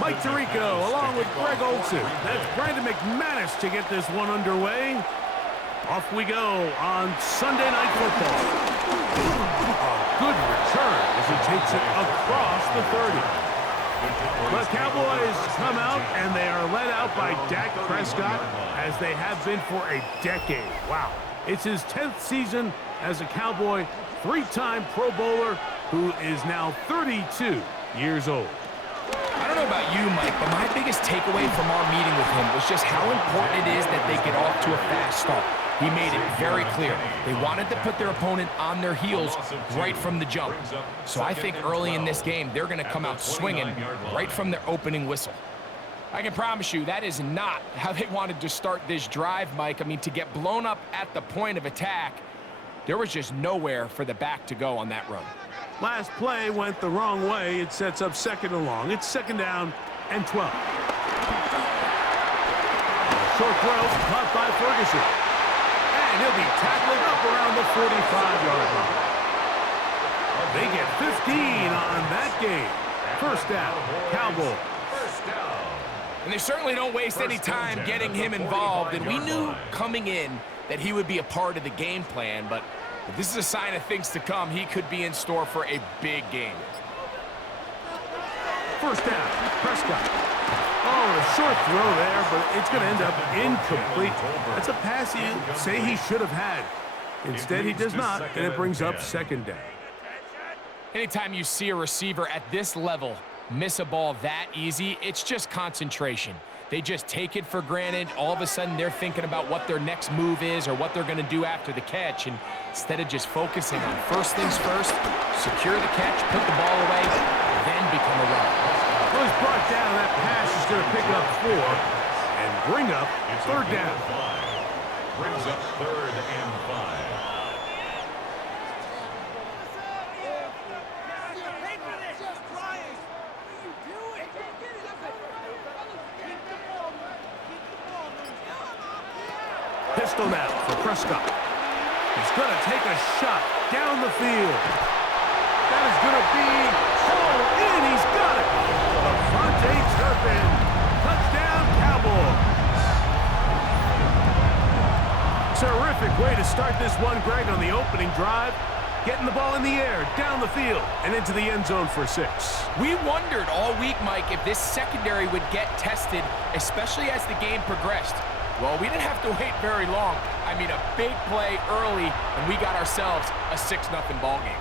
Mike Tirico along with Greg Olson. That's Brandon McManus to get this one underway. Off we go on Sunday Night Football. A good return as he takes it across the 30. The Cowboys come out, and they are led out by Dak Prescott, as they have been for a decade. Wow. It's his 10th season as a Cowboy, three-time Pro Bowler, who is now 32 years old. I don't know about you, Mike, but my biggest takeaway from our meeting with him was just how important it is that they get off to a fast start. He made it very clear. They wanted to put their opponent on their heels right from the jump. So I think early in this game, they're going to come out swinging right from their opening whistle. I can promise you that is not how they wanted to start this drive, Mike. I mean, to get blown up at the point of attack, there was just nowhere for the back to go on that run. Last play went the wrong way. It sets up second and long. It's second down and 12. Short throw caught by Ferguson. And he'll be tackled up around the 45-yard line. They get 15 on that game. First down, Cowboys. And they certainly don't waste any time getting him involved. And we knew coming in that he would be a part of the game plan, but if this is a sign of things to come, he could be in store for a big game. First down, Prescott. Oh, a short throw there, but it's going to end up incomplete. That's a pass you say he should have had. Instead, he does not, and it brings up second down. Anytime you see a receiver at this level miss a ball that easy, it's just concentration. They just take it for granted. All of a sudden, they're thinking about what their next move is or what they're going to do after the catch. And instead of just focusing on first things first, secure the catch, put the ball away, then become a runner. Well, he's brought down. That pass is going to pick up 4 and bring up third down. Brings up third and 5. Pistol now for Prescott. He's going to take a shot down the field. That is going to be hauled in. He's got it. Devontae Turpin. Touchdown, Cowboys. Terrific way to start this one, Greg, on the opening drive. Getting the ball in the air, down the field, and into the end zone for 6. We wondered all week, Mike, if this secondary would get tested, especially as the game progressed. Well, we didn't have to wait very long. I mean, a big play early, and we got ourselves a 6-0 ball game.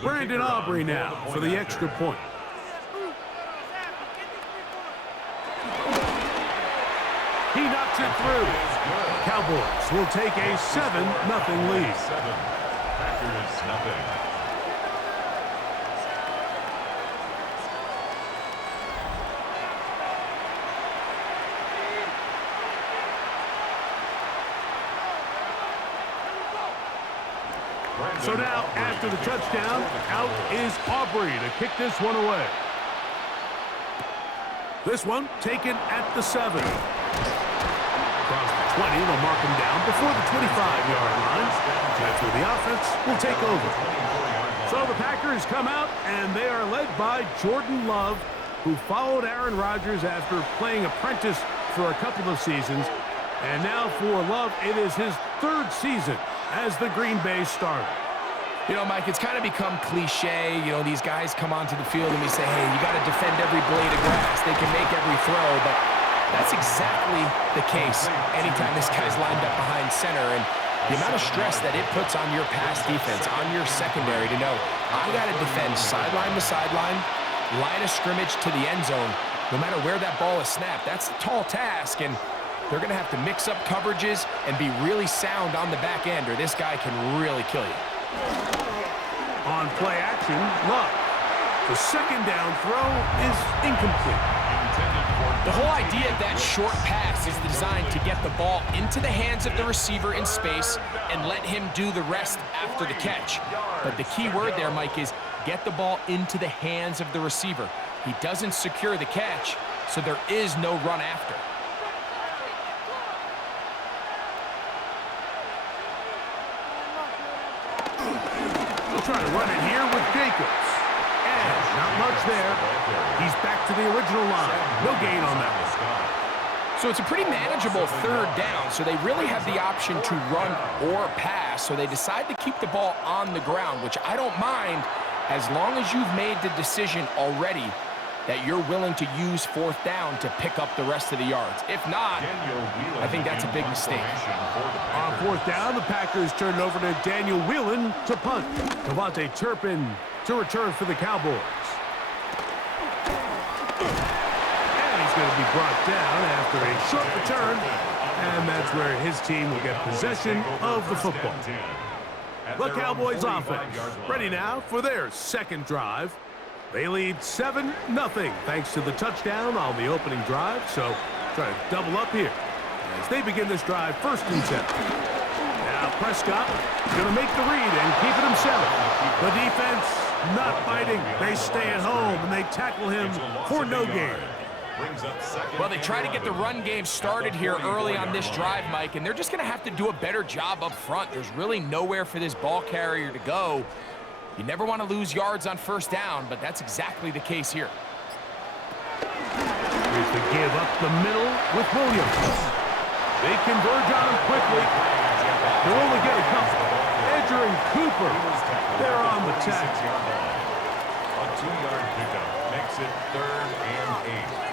Brandon Aubrey now for the extra point. He knocks it through. Cowboys will take a 7-0 lead. Packers nothing. So now, after the touchdown, out is Aubrey to kick this one away. This one taken at the 7. Across the 20, they'll mark him down before the 25-yard line. That's where the offense will take over. So the Packers come out, and they are led by Jordan Love, who followed Aaron Rodgers after playing apprentice for a couple of seasons. And now for Love, it is his 3rd season as the Green Bay starter. You know, Mike, it's kind of become cliche. You know, these guys come onto the field and we say, hey, you got to defend every blade of grass. They can make every throw, but that's exactly the case anytime this guy's lined up behind center. And the amount of stress that it puts on your pass defense, on your secondary to know, I got to defend sideline to sideline, line of scrimmage to the end zone, no matter where that ball is snapped. That's a tall task, and they're going to have to mix up coverages and be really sound on the back end, or this guy can really kill you. On play action, Love. The second down throw is incomplete. The whole idea of that short pass is designed to get the ball into the hands of the receiver in space and let him do the rest after the catch. But the key word there, Mike, is get the ball into the hands of the receiver. He doesn't secure the catch, so there is no run after. They'll try to run it here with Jacobs. And not much there. He's back to the original line. No gain on that one. So it's a pretty manageable third down, so they really have the option to run or pass, so they decide to keep the ball on the ground, which I don't mind as long as you've made the decision already that you're willing to use fourth down to pick up the rest of the yards. If not, I think that's a big mistake. On fourth down, the Packers turn it over to Daniel Whelan to punt. Devontae Turpin to return for the Cowboys. He's going to be brought down after a short return, and that's where his team will get possession of the football. The Cowboys offense ready now for their second drive. They lead 7-0 thanks to the touchdown on the opening drive, so try to double up here as they begin this drive 1st and 10. Now Prescott going to make the read and keep it himself. The defense not biting. They stay at home and they tackle him for no gain. Well, they try to get the run game started here early on this drive, Mike, and they're just going to have to do a better job up front. There's really nowhere for this ball carrier to go. You never want to lose yards on 1st down, but that's exactly the case here. Here's the give up the middle with Williams. They converge on him quickly. They'll only get a couple. Edger and Cooper, they're on the tackle. A 2-yard pickup makes it 3rd and 8.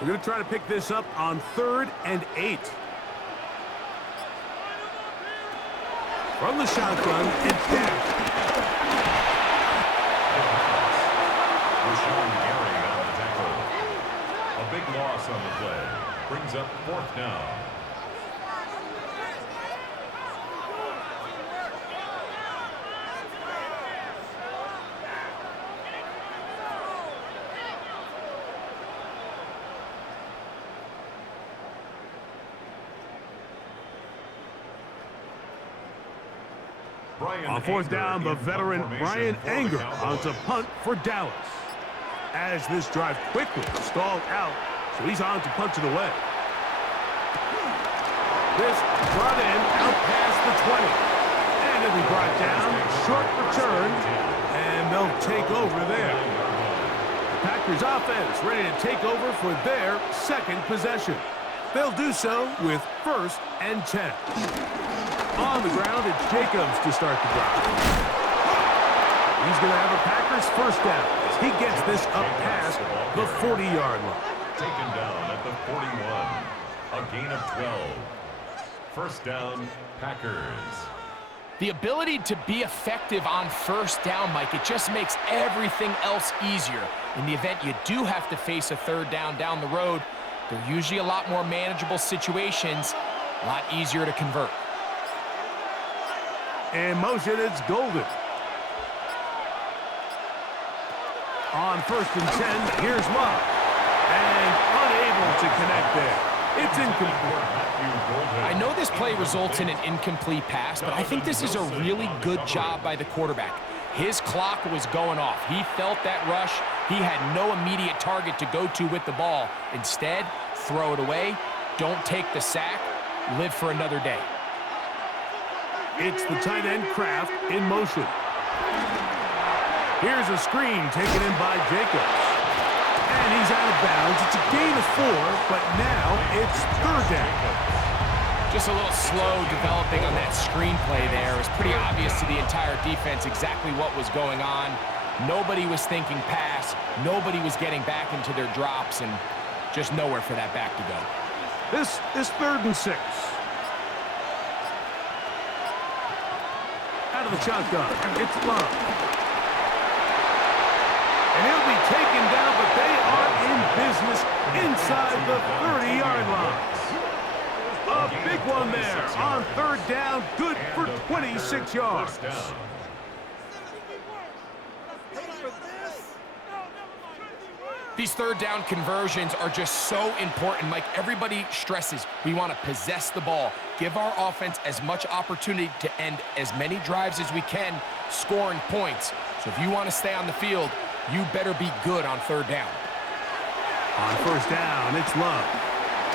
We're going to try to pick this up on 3rd and 8. From the shotgun, it's down. On the tackle. A big loss on the play. Brings up 4th down. On 4th down, the veteran Brian Anger on to punt for Dallas. As this drive quickly stalled out, so he's on to punt it away. This brought in out past the 20. And it'll be brought down, short return, and they'll take over there. The Packers offense ready to take over for their 2nd possession. They'll do so with 1st and 10. On the ground, it's Jacobs to start the drive. He's going to have a Packers 1st down as he gets this up past the 40-yard line. Taken down at the 41. A gain of 12. 1st down, Packers. The ability to be effective on 1st down, Mike, it just makes everything else easier. In the event you do have to face a 3rd down the road, they're usually a lot more manageable situations, a lot easier to convert. In motion, it's Golden. On 1st and 10, here's Love. And unable to connect there. It's incomplete. I know this play results in an incomplete pass, but I think this is a really good job by the quarterback. His clock was going off. He felt that rush. He had no immediate target to go to with the ball. Instead, throw it away. Don't take the sack. Live for another day. It's the tight end Kraft in motion. Here's a screen taken in by Jacobs. And he's out of bounds. It's a gain of 4, but now it's 3rd down. Just a little slow developing on that screenplay there. It was pretty obvious to the entire defense exactly what was going on. Nobody was thinking pass. Nobody was getting back into their drops, and just nowhere for that back to go. This is 3rd and 6. Out of the shotgun, it's Love. And he'll be taken down, but they are in business inside the 30-yard line. A big one there on 3rd down, good for 26 yards. These 3rd down conversions are just so important, Mike. Everybody stresses we want to possess the ball, give our offense as much opportunity to end as many drives as we can, scoring points. So if you want to stay on the field, you better be good on 3rd down. On 1st down, it's Love.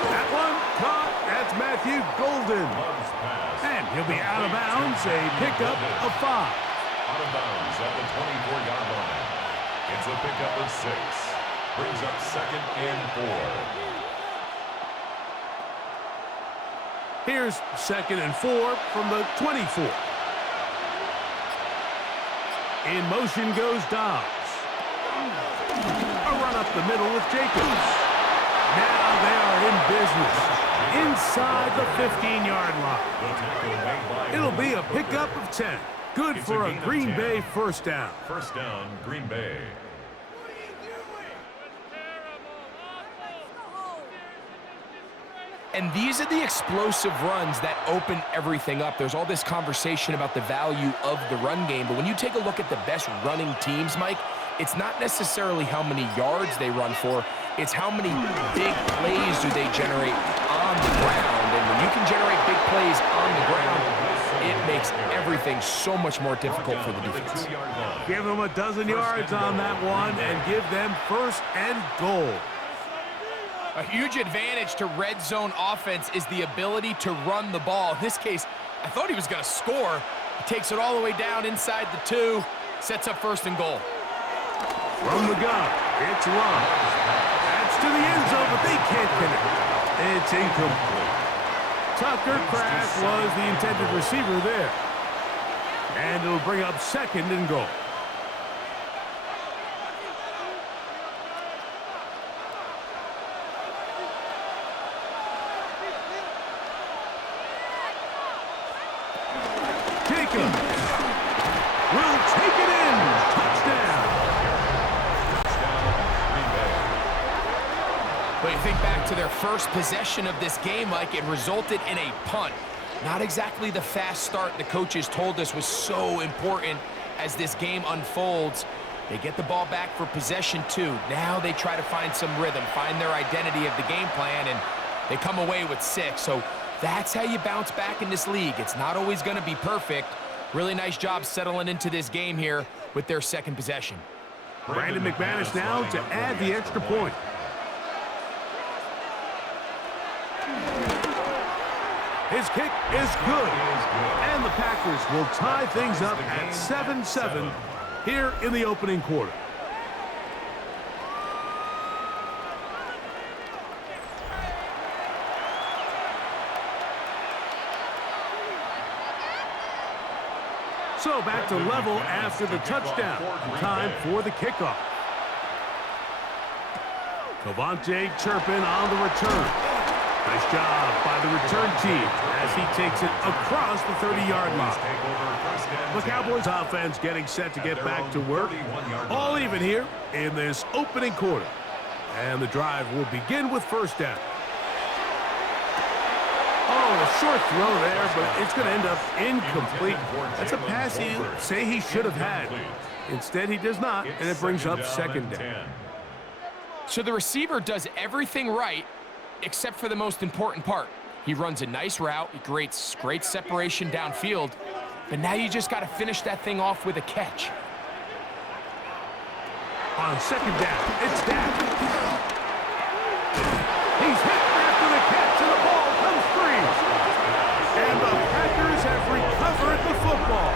That one caught. That's Matthew Golden. Love's pass. And he'll be out of bounds. A pickup of 5. Out of bounds at the 24-yard line. It's a pickup of 6. Brings up 2nd and 4. Here's 2nd and 4 from the 24. In motion goes Dobbs. A run up the middle with Jacobs. Now they are in business inside the 15-yard line. It'll be a pickup of 10. Good for a Green Bay first down. First down, Green Bay. And these are the explosive runs that open everything up. There's all this conversation about the value of the run game, but when you take a look at the best running teams, Mike, it's not necessarily how many yards they run for, it's how many big plays do they generate on the ground. And when you can generate big plays on the ground, it makes everything so much more difficult for the defense. Give them a dozen yards on that one and give them 1st and goal. A huge advantage to red zone offense is the ability to run the ball. In this case, I thought he was going to score. He takes it all the way down inside the 2, sets up 1st and goal. From the gun, it's Love. That's to the end zone, but they can't connect. It's incomplete. Tucker Kraft was the intended receiver there. And it'll bring up 2nd and goal. Jacobs will take it in. Touchdown. But you think back to their first possession of this game, Mike, it resulted in a punt. Not exactly the fast start the coaches told us was so important as this game unfolds. They get the ball back for possession 2. Now they try to find some rhythm, find their identity of the game plan, and they come away with 6. So that's how you bounce back in this league. It's not always going to be perfect. Really nice job settling into this game here with their 2nd possession. Brandon McManus now to add the extra point. His kick is good. And the Packers will tie things up at 7-7 here in the opening quarter. So back to level after the touchdown. Time for the kickoff. Cavante Turpin on the return. Nice job by the return team as he takes it across the 30-yard line. The Cowboys offense getting set to get back to work. All even here in this opening quarter. And the drive will begin with 1st down. Oh, a short throw there, but it's going to end up incomplete. That's a pass you say he should have had. Instead, he does not, and it brings up 2nd down. So the receiver does everything right except for the most important part. He runs a nice route, he creates great separation downfield, but now you just got to finish that thing off with a catch. On 2nd down, it's Dak. He's hit after the catch, and the ball comes free. And the Packers have recovered the football.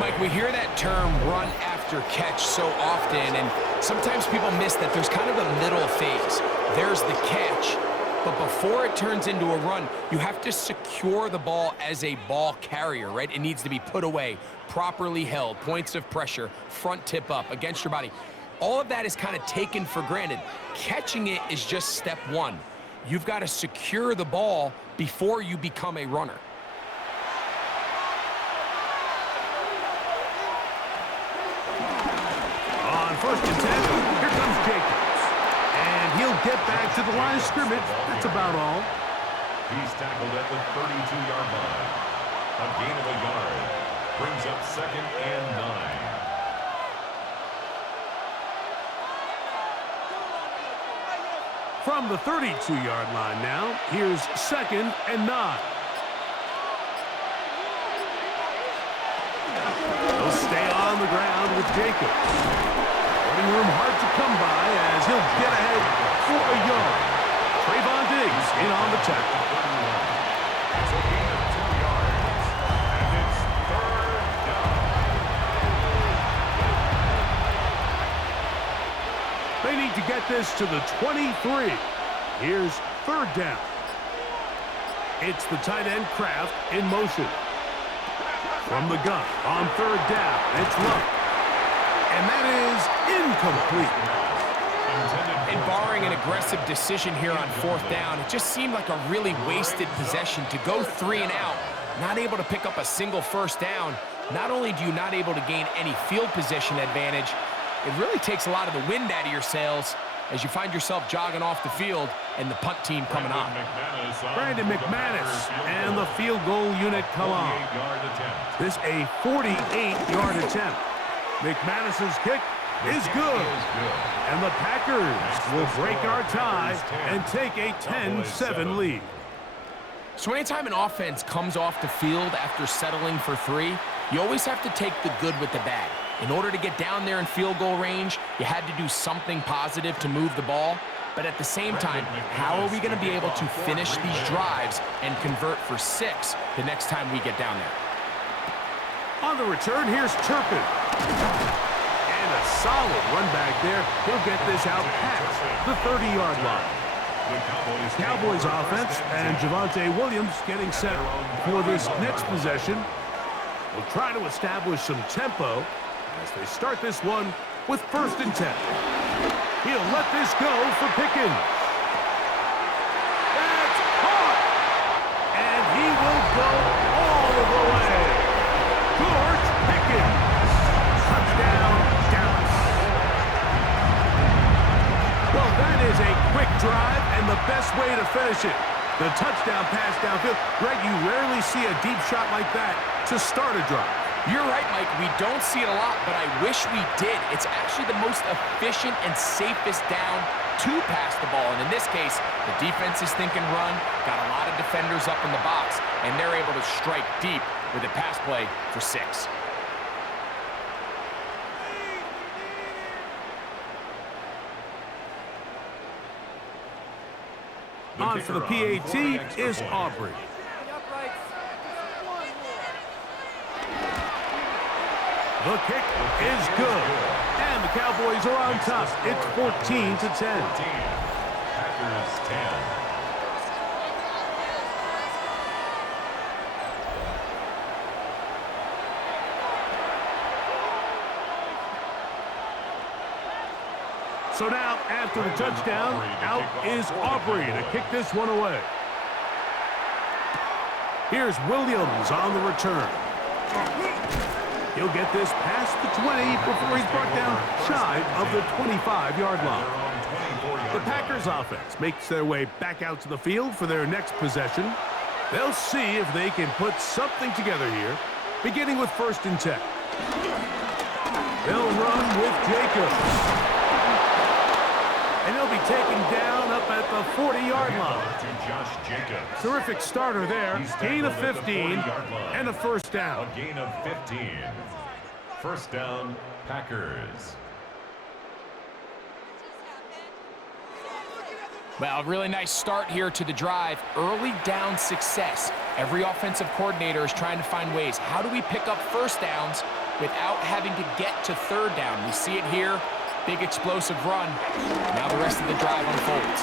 Mike, we hear that term run after catch so often, and sometimes people miss that there's kind of a middle phase. There's the catch, but before it turns into a run, you have to secure the ball as a ball carrier, right? It needs to be put away, properly held, points of pressure, front tip up against your body. All of that is kind of taken for granted. Catching it is just step 1. You've got to secure the ball before you become a runner. On 1st and 10, here comes Jacobs. And he'll get back to the line of scrimmage. That's about all. He's tackled at the 32-yard line. A gain of a yard. Brings up 2nd and 9. From the 32-yard line now, here's 2nd and 9. He'll stay on the ground with Jacobs. Running room hard to come by as he'll get ahead for a yard. Trayvon digs in on the tackle. So gain of 2 yards. And it's 3rd down. They need to get this to the 23. Here's 3rd down. It's the tight end Kraft in motion. From the gun on 3rd down, it's Luck. And that is incomplete. And barring an aggressive decision here on 4th down, it just seemed like a really wasted possession to go 3 and out, not able to pick up a single 1st down. Not only do you not able to gain any field position advantage, it really takes a lot of the wind out of your sails as you find yourself jogging off the field and the punt team coming on. Brandon McManus and the field goal unit come on. This a 48-yard attempt. McManus's kick is good. And the Packers will break our tie and take a 10-7 lead. So anytime an offense comes off the field after settling for 3, you always have to take the good with the bad. In order to get down there in field goal range, you had to do something positive to move the ball. But at the same time, how are we going to be able to finish these drives and convert for 6 the next time we get down there? On the return, here's Turpin. And a solid run back there. He'll get this out past the 30-yard line. Cowboys offense and Javonte Williams getting set for this next possession. Will try to establish some tempo as they start this one with 1st and 10. He'll let this go for Pickens. That's caught! And he will go all the way. George Pickens. Touchdown, Dallas. Well, that is a quick drive and the best way to finish it. The touchdown pass downfield. Greg, you rarely see a deep shot like that to start a drive. You're right, Mike. We don't see it a lot, but I wish we did. It's actually the most efficient and safest down to pass the ball. And in this case, the defense is thinking run, got a lot of defenders up in the box, and they're able to strike deep with a pass play for 6. On for the PAT is Aubrey. The kick is good. And the Cowboys are on top. It's 14-10. Packers 10. So now, after the touchdown, out is Aubrey to kick this one away. Here's Williams on the return. He'll get this past the 20 before he's brought down shy of the 25-yard line. The Packers offense makes their way back out to the field for their next possession. They'll see if they can put something together here, beginning with 1st and 10. They'll run with Jacobs. And he'll be taken down up at the 40-yard line. Terrific starter there. Gain of 15 and a 1st down. A gain of 15. 1st down, Packers. Well, really nice start here to the drive. Early down success. Every offensive coordinator is trying to find ways. How do we pick up 1st downs without having to get to 3rd down? We see it here. Big explosive run. Now the rest of the drive unfolds.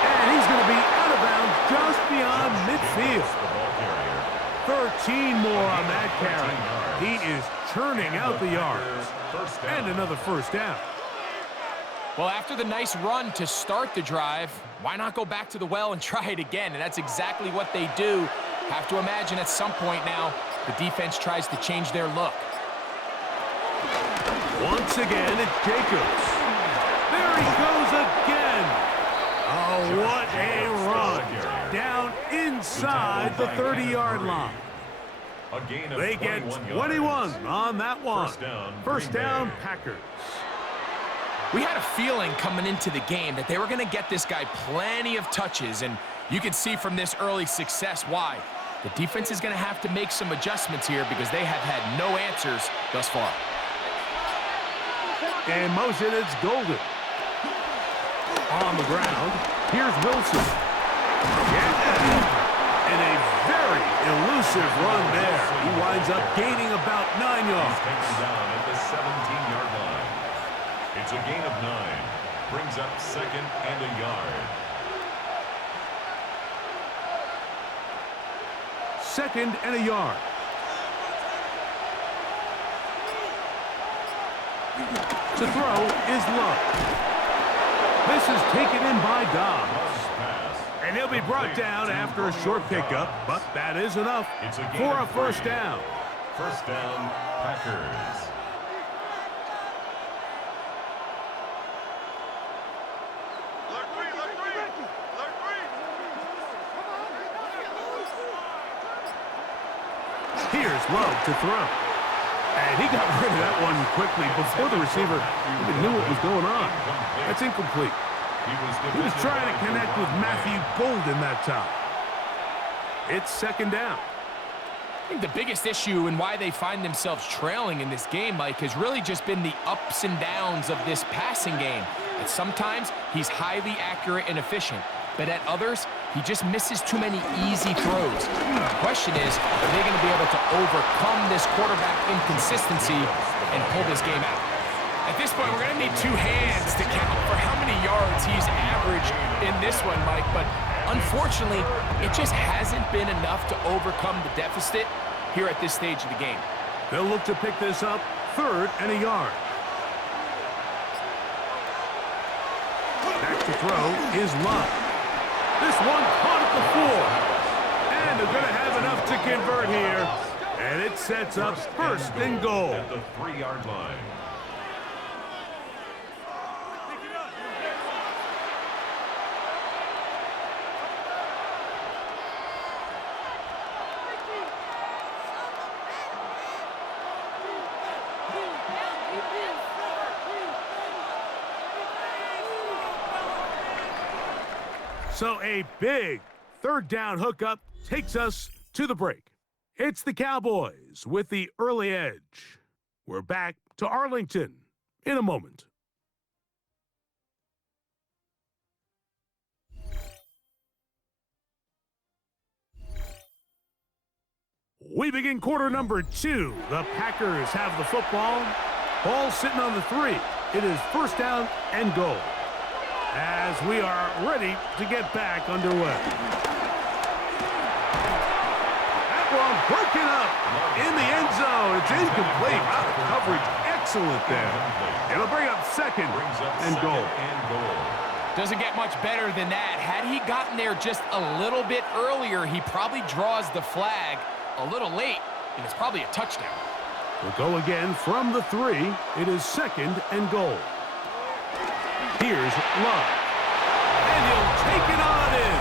And he's going to be out of bounds just beyond midfield. 13 more on that carry. He is churning out the yards. And another 1st down. Well, after the nice run to start the drive, why not go back to the well and try it again? And that's exactly what they do. Have to imagine at some point now, the defense tries to change their look. Once again, it's Jacobs. There he goes again. Oh, what a run. Down inside the 30-yard line. They get 21 on that one. 1st down, Packers. We had a feeling coming into the game that they were going to get this guy plenty of touches, and you can see from this early success why. The defense is going to have to make some adjustments here because they have had no answers thus far. In motion, it's Golden. On the ground, here's Wilson. Yeah. And a very elusive run there. He winds up gaining about 9 yards. He's taken down at the 17-yard line. It's a gain of 9. Brings up 2nd and a yard. 2nd and a yard. To throw is Love. This is taken in by Dobbs. And he'll be brought down after a short pickup, but that is enough for a first down. First down, Packers. Here's Love to throw. And he got rid of that one quickly before the receiver even knew what was going on. That's incomplete. He was trying to connect with Matthew Golden that time. It's 2nd down. I think the biggest issue and why they find themselves trailing in this game, Mike, has really just been the ups and downs of this passing game. And sometimes he's highly accurate and efficient, but at others, he just misses too many easy throws. The question is, are they going to be able to overcome this quarterback inconsistency and pull this game out? At this point, we're going to need 2 hands to count for how many yards he's averaged in this one, Mike. But unfortunately, it just hasn't been enough to overcome the deficit here at this stage of the game. They'll look to pick this up 3rd and a yard. Back to throw is Love. This one caught at the 4. And they're going to have enough to convert here. And it sets up 1st and goal. At the 3-yard line. So a big 3rd down hookup takes us to the break. It's the Cowboys with the early edge. We're back to Arlington in a moment. We begin quarter number 2. The Packers have the football. Ball sitting on the 3. It is 1st down and goal, as we are ready to get back underway. That one broken up in the end zone. It's incomplete. Out of coverage. Excellent there. It'll bring up 2nd and goal. Doesn't get much better than that. Had he gotten there just a little bit earlier, he probably draws the flag a little late, and it's probably a touchdown. We'll go again from the 3. It is 2nd and goal. Here's Love. And he'll take it on in.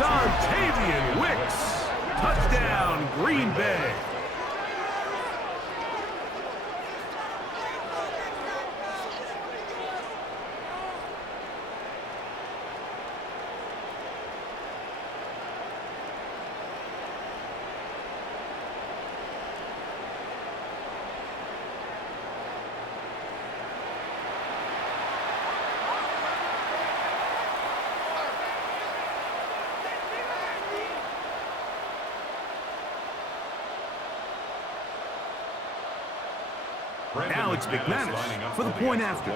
Dontavian Wicks. Touchdown, Green Bay. Now it's McManus for the point after.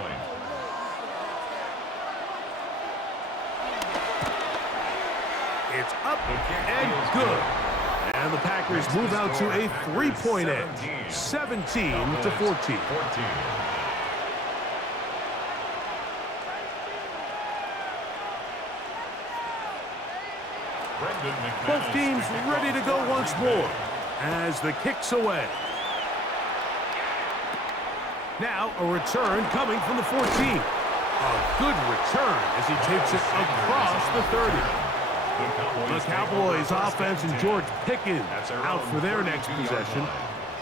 It's up and good. And the Packers move out to a 3-point edge, 17-14. Both teams ready to go once more as the kick's away. Now a return coming from the 14. A good return as he takes it across the 30. The Cowboys offense and George Pickens out for their next possession.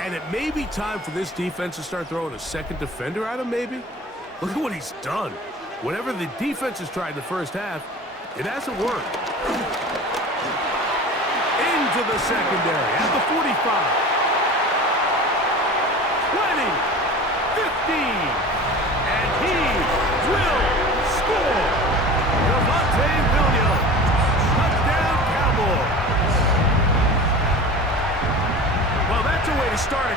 And it may be time for this defense to start throwing a second defender at him, maybe. Look at what he's done. Whatever the defense has tried in the first half, it hasn't worked. Into the secondary at the 45. 20. 15.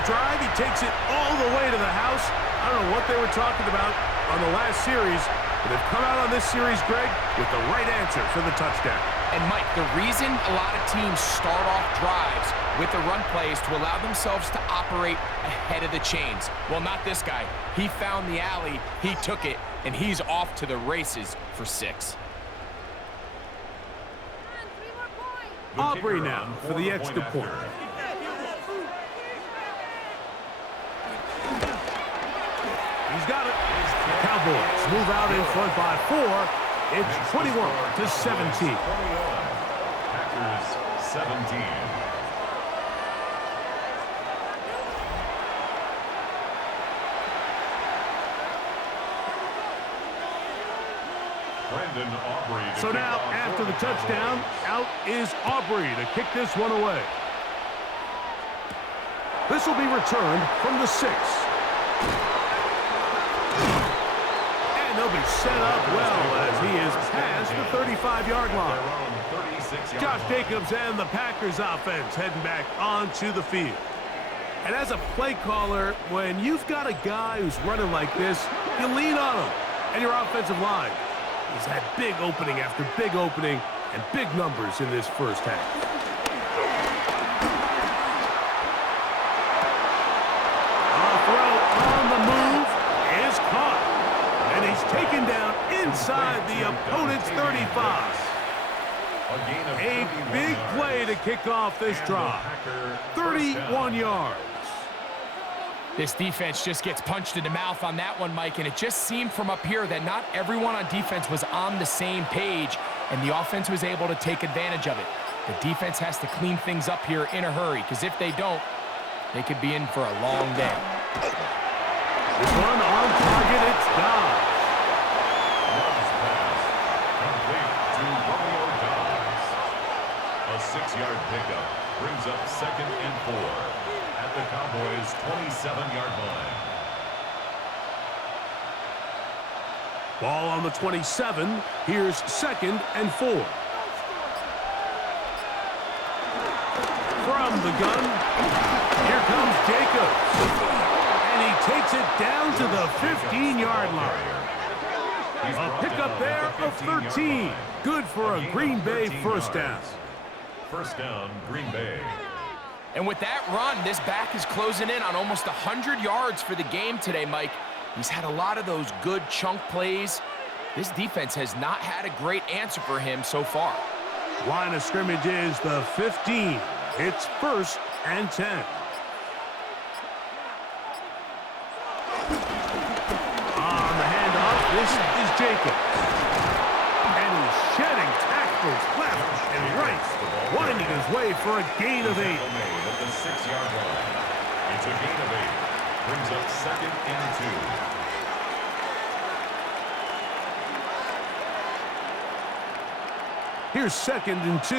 that drive. He takes it all the way to the house. I don't know what they were talking about on the last series, but they've come out on this series, Greg, with the right answer for the touchdown. And, Mike, the reason a lot of teams start off drives with the run play is to allow themselves to operate ahead of the chains. Well, not this guy. He found the alley, he took it, and he's off to the races for 6. Aubrey now for the extra point. He's got it. The Cowboys move out in front by 4. It's 21-17. Packers 17. So now, after the touchdown, out is Aubrey to kick this one away. This will be returned from the 6. And they'll be set up well as he is past the 35-yard line. Josh Jacobs and the Packers offense heading back onto the field. And as a play caller, when you've got a guy who's running like this, you lean on him and your offensive line. He's had big opening after big opening and big numbers in this first half. A throw on the move is caught. And he's taken down inside the opponent's 35. A big play to kick off this drive. 31 yards. This defense just gets punched in the mouth on that one, Mike, and it just seemed from up here that not everyone on defense was on the same page, and the offense was able to take advantage of it. The defense has to clean things up here in a hurry, because if they don't, they could be in for a long day. This one on target, it's Dobbs. Complete to Romeo Dobbs. A 6-yard pickup brings up 2nd and 4. At the Cowboys' 27-yard line. Ball on the 27. Here's 2nd and 4. From the gun, here comes Jacobs. And he takes it down to the 15-yard line. A pickup there of 13. Good for a Green Bay first down. First down, Green Bay. And with that run, this back is closing in on almost 100 yards for the game today, Mike. He's had a lot of those good chunk plays. This defense has not had a great answer for him so far. Line of scrimmage is the 15. It's 1st and 10. On the handoff, this is Jacobs. And he's shedding tackles left and right, winding his way for a gain of 8. At the 6-yard line. It's a gain of 8. Brings up 2nd and 2. Here's 2nd and 2.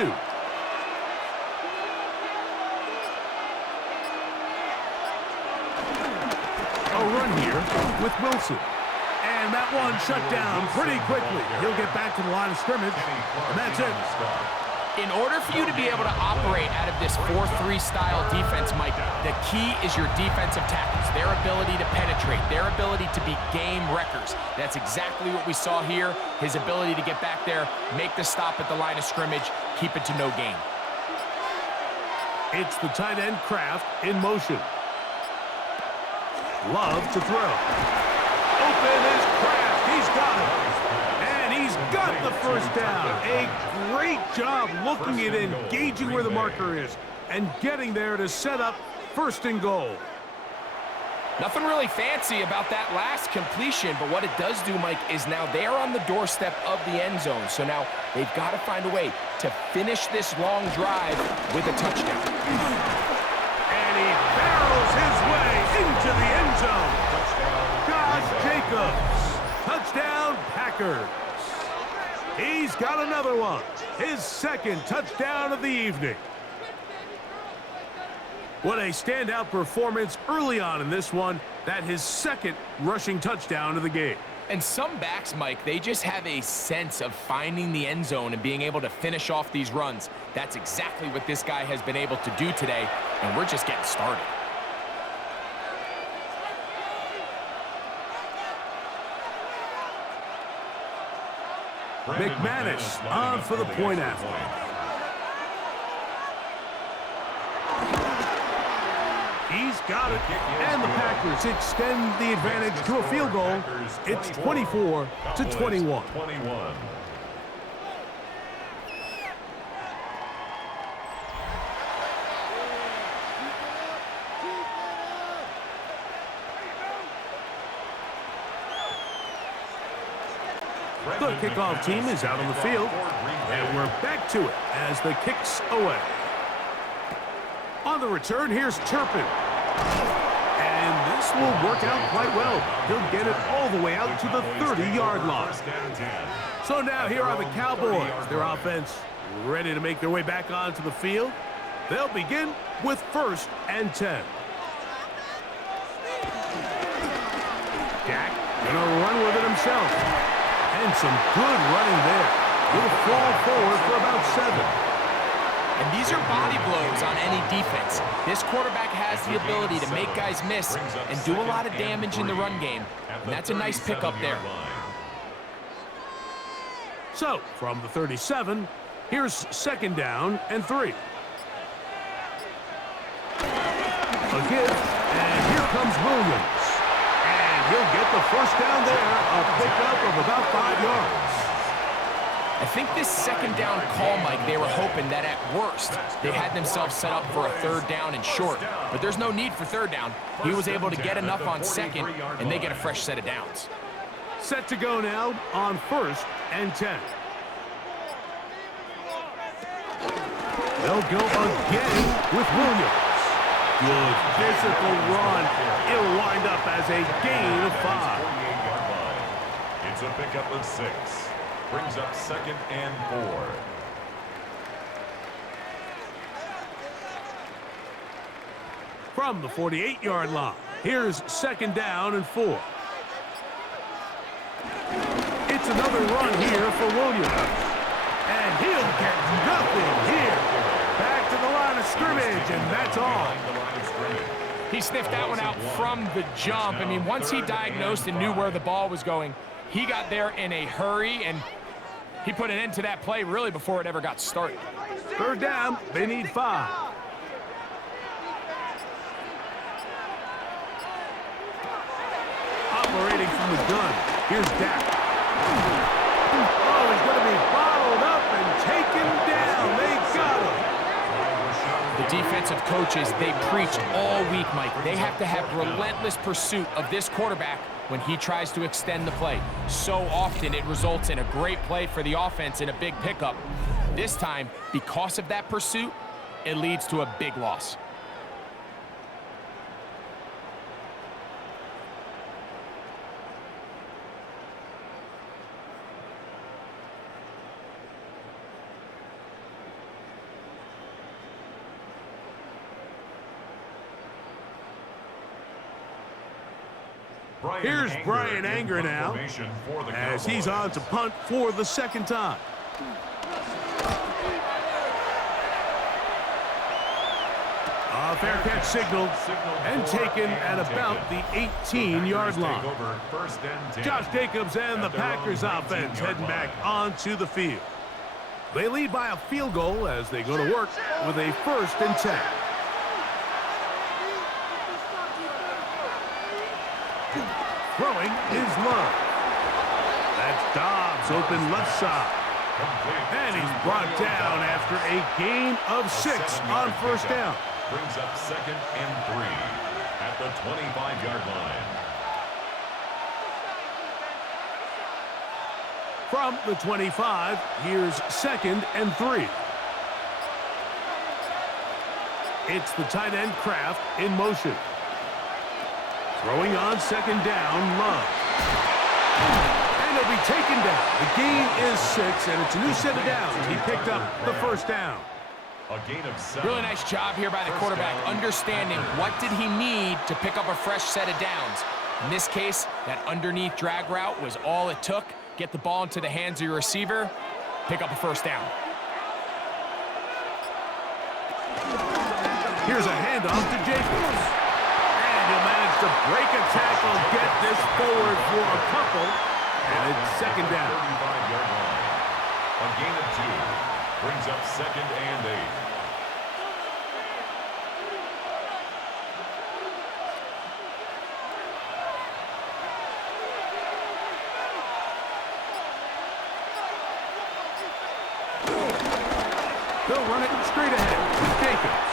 A run here with Wilson. And that one shut down pretty quickly. He'll get back to the line of scrimmage, and that's it. In order for you to be able to operate out of this 4-3 style defense, Mike, the key is your defensive tackles, their ability to penetrate, their ability to be game wreckers. That's exactly what we saw here, his ability to get back there, make the stop at the line of scrimmage, keep it to no gain. It's the tight end Kraft in motion. Love to throw. Open is Kraft. He's got it. And he's got the first down. A great job looking at engaging where the marker is and getting there to set up 1st and goal. Nothing really fancy about that last completion, but what it does do, Mike, is now they're on the doorstep of the end zone. So now they've got to find a way to finish this long drive with a touchdown. And he barrels his way into the end zone. Josh Jacobs. Touchdown, Packers. He's got another one. His 2nd touchdown of the evening. What a standout performance early on in this one. That his 2nd rushing touchdown of the game. And some backs, Mike, they just have a sense of finding the end zone and being able to finish off these runs. That's exactly what this guy has been able to do today, and we're just getting started. McManus on for the point after. He's got it, and the Packers extend the advantage to a field goal. It's 24-21. The kickoff team is out on the field, and we're back to it as the kick's away. On the return, here's Turpin. And this will work out quite well. He'll get it all the way out to the 30-yard line. So now here are the Cowboys. Their offense ready to make their way back onto the field. They'll begin with 1st and 10. Dak gonna run with it himself. And some good running there. He'll fall forward for about 7. And these are body blows on any defense. This quarterback has the ability to make guys miss and do a lot of damage in the run game. And that's a nice pickup there. So, from the 37, here's 2nd down and 3. A give, and here comes Williams. And he'll get the 1st down there, a pickup of about 5 yards. I think this 2nd down call, Mike, they were hoping that at worst they had themselves set up for a 3rd down and short. But there's no need for 3rd down. He was able to get enough on 2nd, and they get a fresh set of downs. Set to go now on 1st and 10. They'll go again with Williams. Good physical run. It'll wind up as a gain of 5. It's a pickup of 6. Brings up 2nd and 4. From the 48-yard line, here's 2nd down and 4. It's another run here for Williams. And he'll get nothing here. Back to the line of scrimmage, and that's all. He sniffed that one out from the jump. I mean, once he diagnosed and knew where the ball was going, he got there in a hurry, and he put an end to that play really before it ever got started. 3rd down, they need 5. Operating from the gun, here's Dak. Oh, he's going to be bottled up and taken down. They got him. The defensive coaches, they preach all week, Mike. They have to have relentless pursuit of this quarterback when he tries to extend the play. So often it results in a great play for the offense and a big pickup. This time, because of that pursuit, it leads to a big loss. Here's Brian Anger now, as he's on to punt for the 2nd time. A fair catch signaled and taken at about the 18-yard line. Josh Jacobs and the Packers offense heading back onto the field. They lead by a field goal as they go to work with a 1st and 10. Throwing is Love. That's Dobbs open left side. And he's brought down after a gain of 6 on 1st down. Brings up 2nd and 3 at the 25-yard line. From the 25, here's 2nd and 3. It's the tight end Kraft in motion. Throwing on 2nd down, Love. And he'll be taken down. The gain is 6, and it's a new set of downs. He picked up the 1st down. A gain of 7. Really nice job here by the quarterback, understanding what did he need to pick up a fresh set of downs. In this case, that underneath drag route was all it took. Get the ball into the hands of your receiver, pick up a 1st down. Here's a handoff to Jacobs. And he'll manage to break a tackle, get this forward for a couple, and it's 2nd down. A gain of 2 brings up 2nd and 8. They'll run it straight ahead with Jacobs.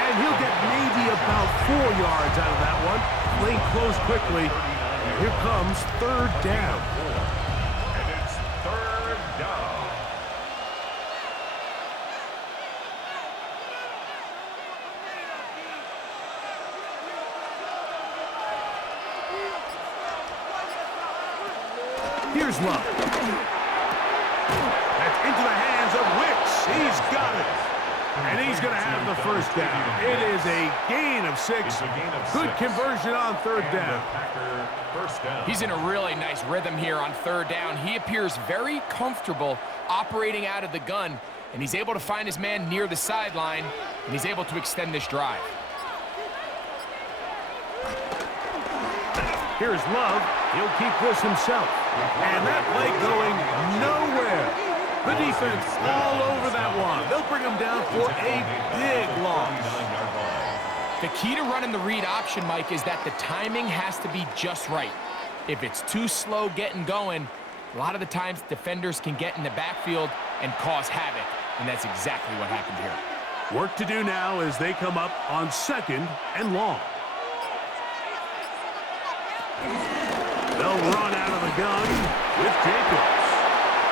And he'll get maybe about 4 yards out of that one. Lane closed quickly. And here comes 3rd down. And it's 3rd down. Here's Love. That's into the hands of Wicks. He's got it. And he's going to have the 1st down. It is a gain of 6. Good conversion on 3rd down. He's in a really nice rhythm here on 3rd down. He appears very comfortable operating out of the gun, and he's able to find his man near the sideline, and he's able to extend this drive. Here's Love. He'll keep this himself. And that play going nowhere. The defense all over that one. They'll bring him down for a big loss. The key to running the read option, Mike, is that the timing has to be just right. If it's too slow getting going, a lot of the times defenders can get in the backfield and cause havoc, and that's exactly what happened here. Work to do now as they come up on 2nd and long. They'll run out of the gun with Jacobs.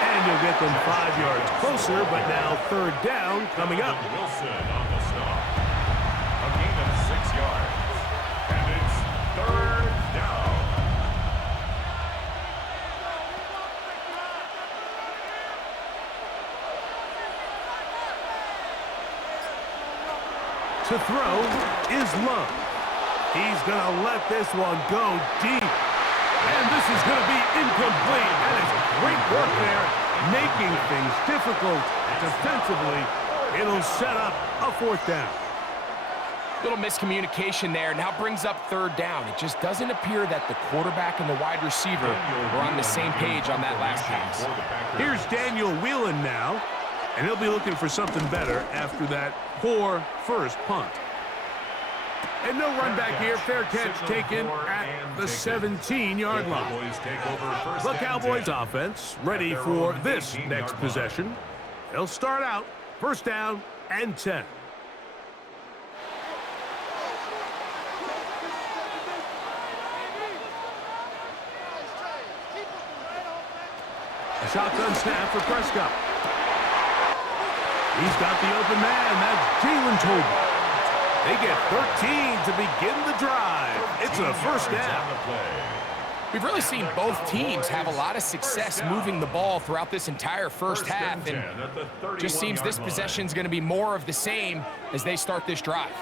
And you'll get them 5 yards closer, but now 3rd down coming up. Wilson on the stop. A gain of 6 yards. And it's 3rd down. To throw is Love. He's going to let this one go deep. And this is going to be incomplete. And it's great work there, making things difficult defensively. It'll set up a 4th down. Little miscommunication there. Now brings up 3rd down. It just doesn't appear that the quarterback and the wide receiver were on the same page on that last pass. Here's Daniel Whelan now, and he'll be looking for something better after that poor first punt. And no run back here. Fair catch taken at the 17-yard line. The Cowboys offense ready for this next possession. They'll start out 1st down and 10. A shotgun snap for Prescott. He's got the open man. That's Jalen Tolbert. They get 13 to begin the drive. It's a 1st down. We've really seen both teams have a lot of success moving the ball throughout this entire first half, and just seems this possession is going to be more of the same as they start this drive.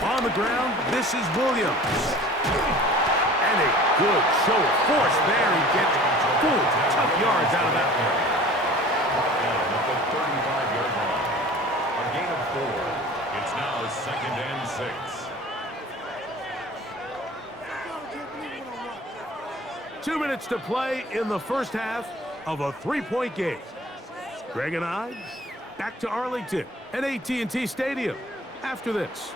On the ground, this is Williams. And a good show of force there. He gets 4 tough yards out of that one. Gain of 4. It's now 2nd and 6. 2 minutes to play in the first half of a 3-point game. Greg and I back to Arlington at AT&T Stadium after this.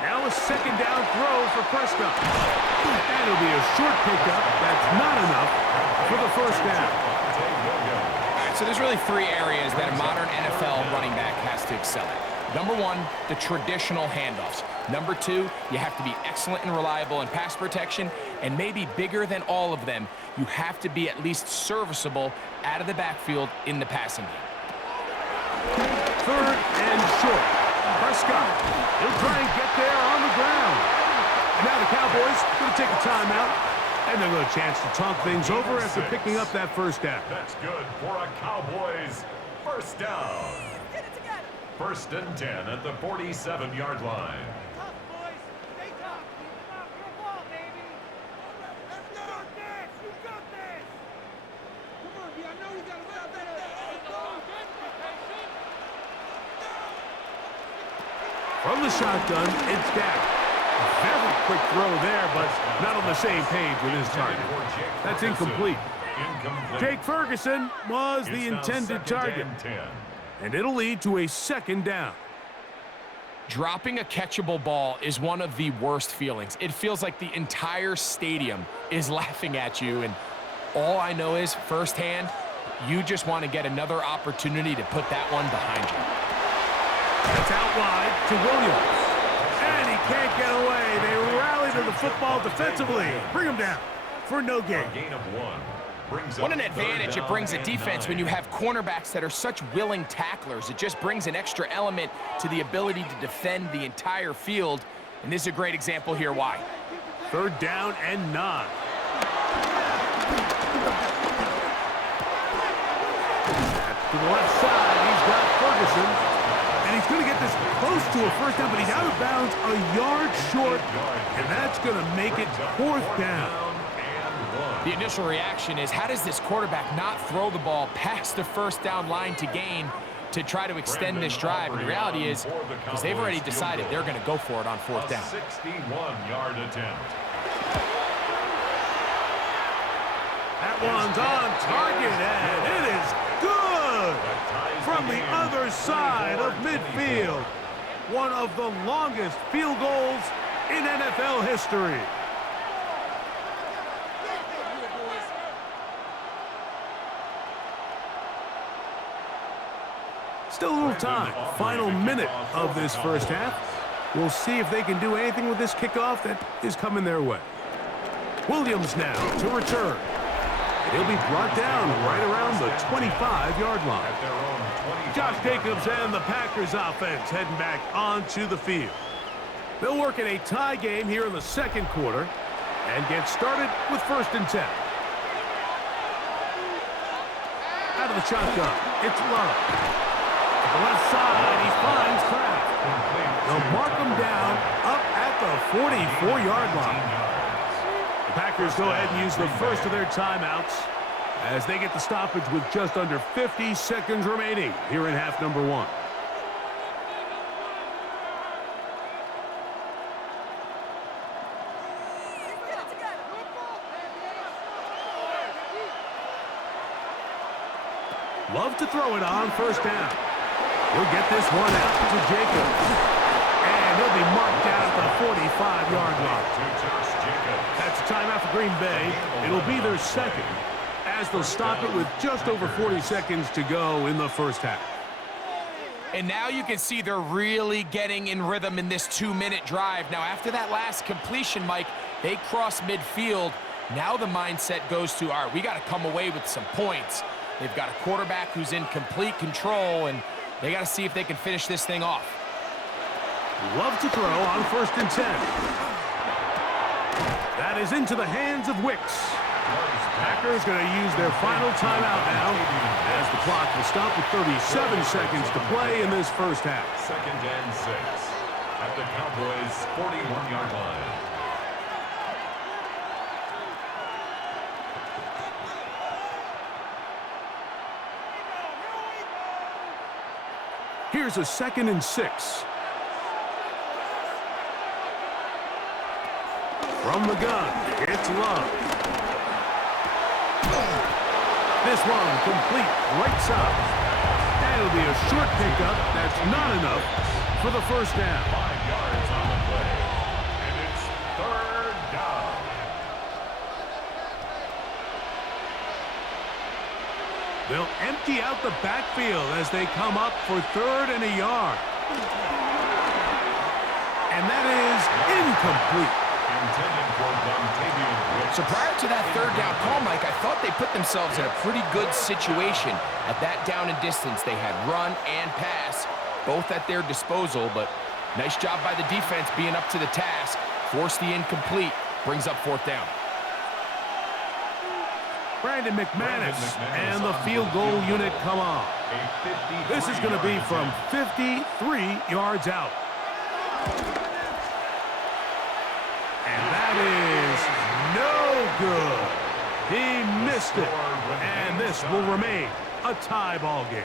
Now a 2nd down throw for Prescott. And it'll be a short pickup. That's not enough for the 1st down. So there's really 3 areas that a modern NFL running back has to excel at. Number 1, the traditional handoffs. Number 2, you have to be excellent and reliable in pass protection. And maybe bigger than all of them, you have to be at least serviceable out of the backfield in the passing game. 3rd and short. Prescott, he'll try and get there on the ground. And now the Cowboys going to take a timeout. And they'll get a chance to talk things over after picking up that 1st down. That's good for a Cowboys 1st down. 1st and 10 at the 47-yard line. From the shotgun, it's down. Very quick throw there, but not on the same page with his target. That's incomplete. Jake Ferguson was the intended target. And it'll lead to a second down. Dropping a catchable ball is one of the worst feelings. It feels like the entire stadium is laughing at you, and all I know is firsthand, you just want to get another opportunity to put that one behind you. That's out wide to Williams. And he can't get away. They rally to the football defensively. Bring him down for no gain. What an advantage it brings a defense when you have cornerbacks that are such willing tacklers. It just brings an extra element to the ability to defend the entire field. And this is a great example here why. Third down and 9. To the left side, he's got Ferguson. And he's going to get this close to a first down, but he's out of bounds a yard short. And that's going to make it 4th down. The initial reaction is, how does this quarterback not throw the ball past the first down line to gain to try to extend this drive? And the reality is, because they've already decided they're going to go for it on 4th down. 61-yard attempt. That one's on target, and it is good from the other side of midfield. One of the longest field goals in NFL history. Still a little time. Final minute of this first half. We'll see if they can do anything with this kickoff that is coming their way. Williams now to return. And he'll be brought down right around the 25-yard line. Josh Jacobs and the Packers offense heading back onto the field. They'll work in a tie game here in the second quarter and get started with 1st and 10. Out of the shotgun, it's Love. The left side, he finds Kraft. They'll mark him down up at the 44-yard line. The Packers go ahead and use the first of their timeouts as they get the stoppage with just under 50 seconds remaining here in half number 1. Love to throw it on 1st down. He'll get this one out to Jacobs. And he'll be marked down at the 45-yard line. That's a timeout for Green Bay. It'll be their second, as they'll stop it with just over 40 seconds to go in the first half. And now you can see they're really getting in rhythm in this 2-minute drive. Now, after that last completion, Mike, they cross midfield. Now the mindset goes to, all right, we got to come away with some points. They've got a quarterback who's in complete control, and they got to see if they can finish this thing off. Love to throw on 1st and 10. That is into the hands of Wicks. Packers going to use their final timeout now as the clock will stop with 37 seconds to play in this first half. 2nd and 6 at the Cowboys' 41-yard line. Here's a 2nd and 6. From the gun, it's Love. This one complete right side. And it'll be a short pickup. That's not enough for the first down. 5 yards on the play. And it's 3rd down. They'll empty out the backfield as they come up for 3rd and a yard. And that is incomplete. So prior to that 3rd down call, Mike, I thought they put themselves in a pretty good situation. At that down and distance, they had run and pass, both at their disposal, but nice job by the defense being up to the task. Force the incomplete, brings up 4th down. Brandon McManus and the field goal unit come on. This is going to be from 53 yards out. And that is no good. He missed it. And this will remain a tie ball game.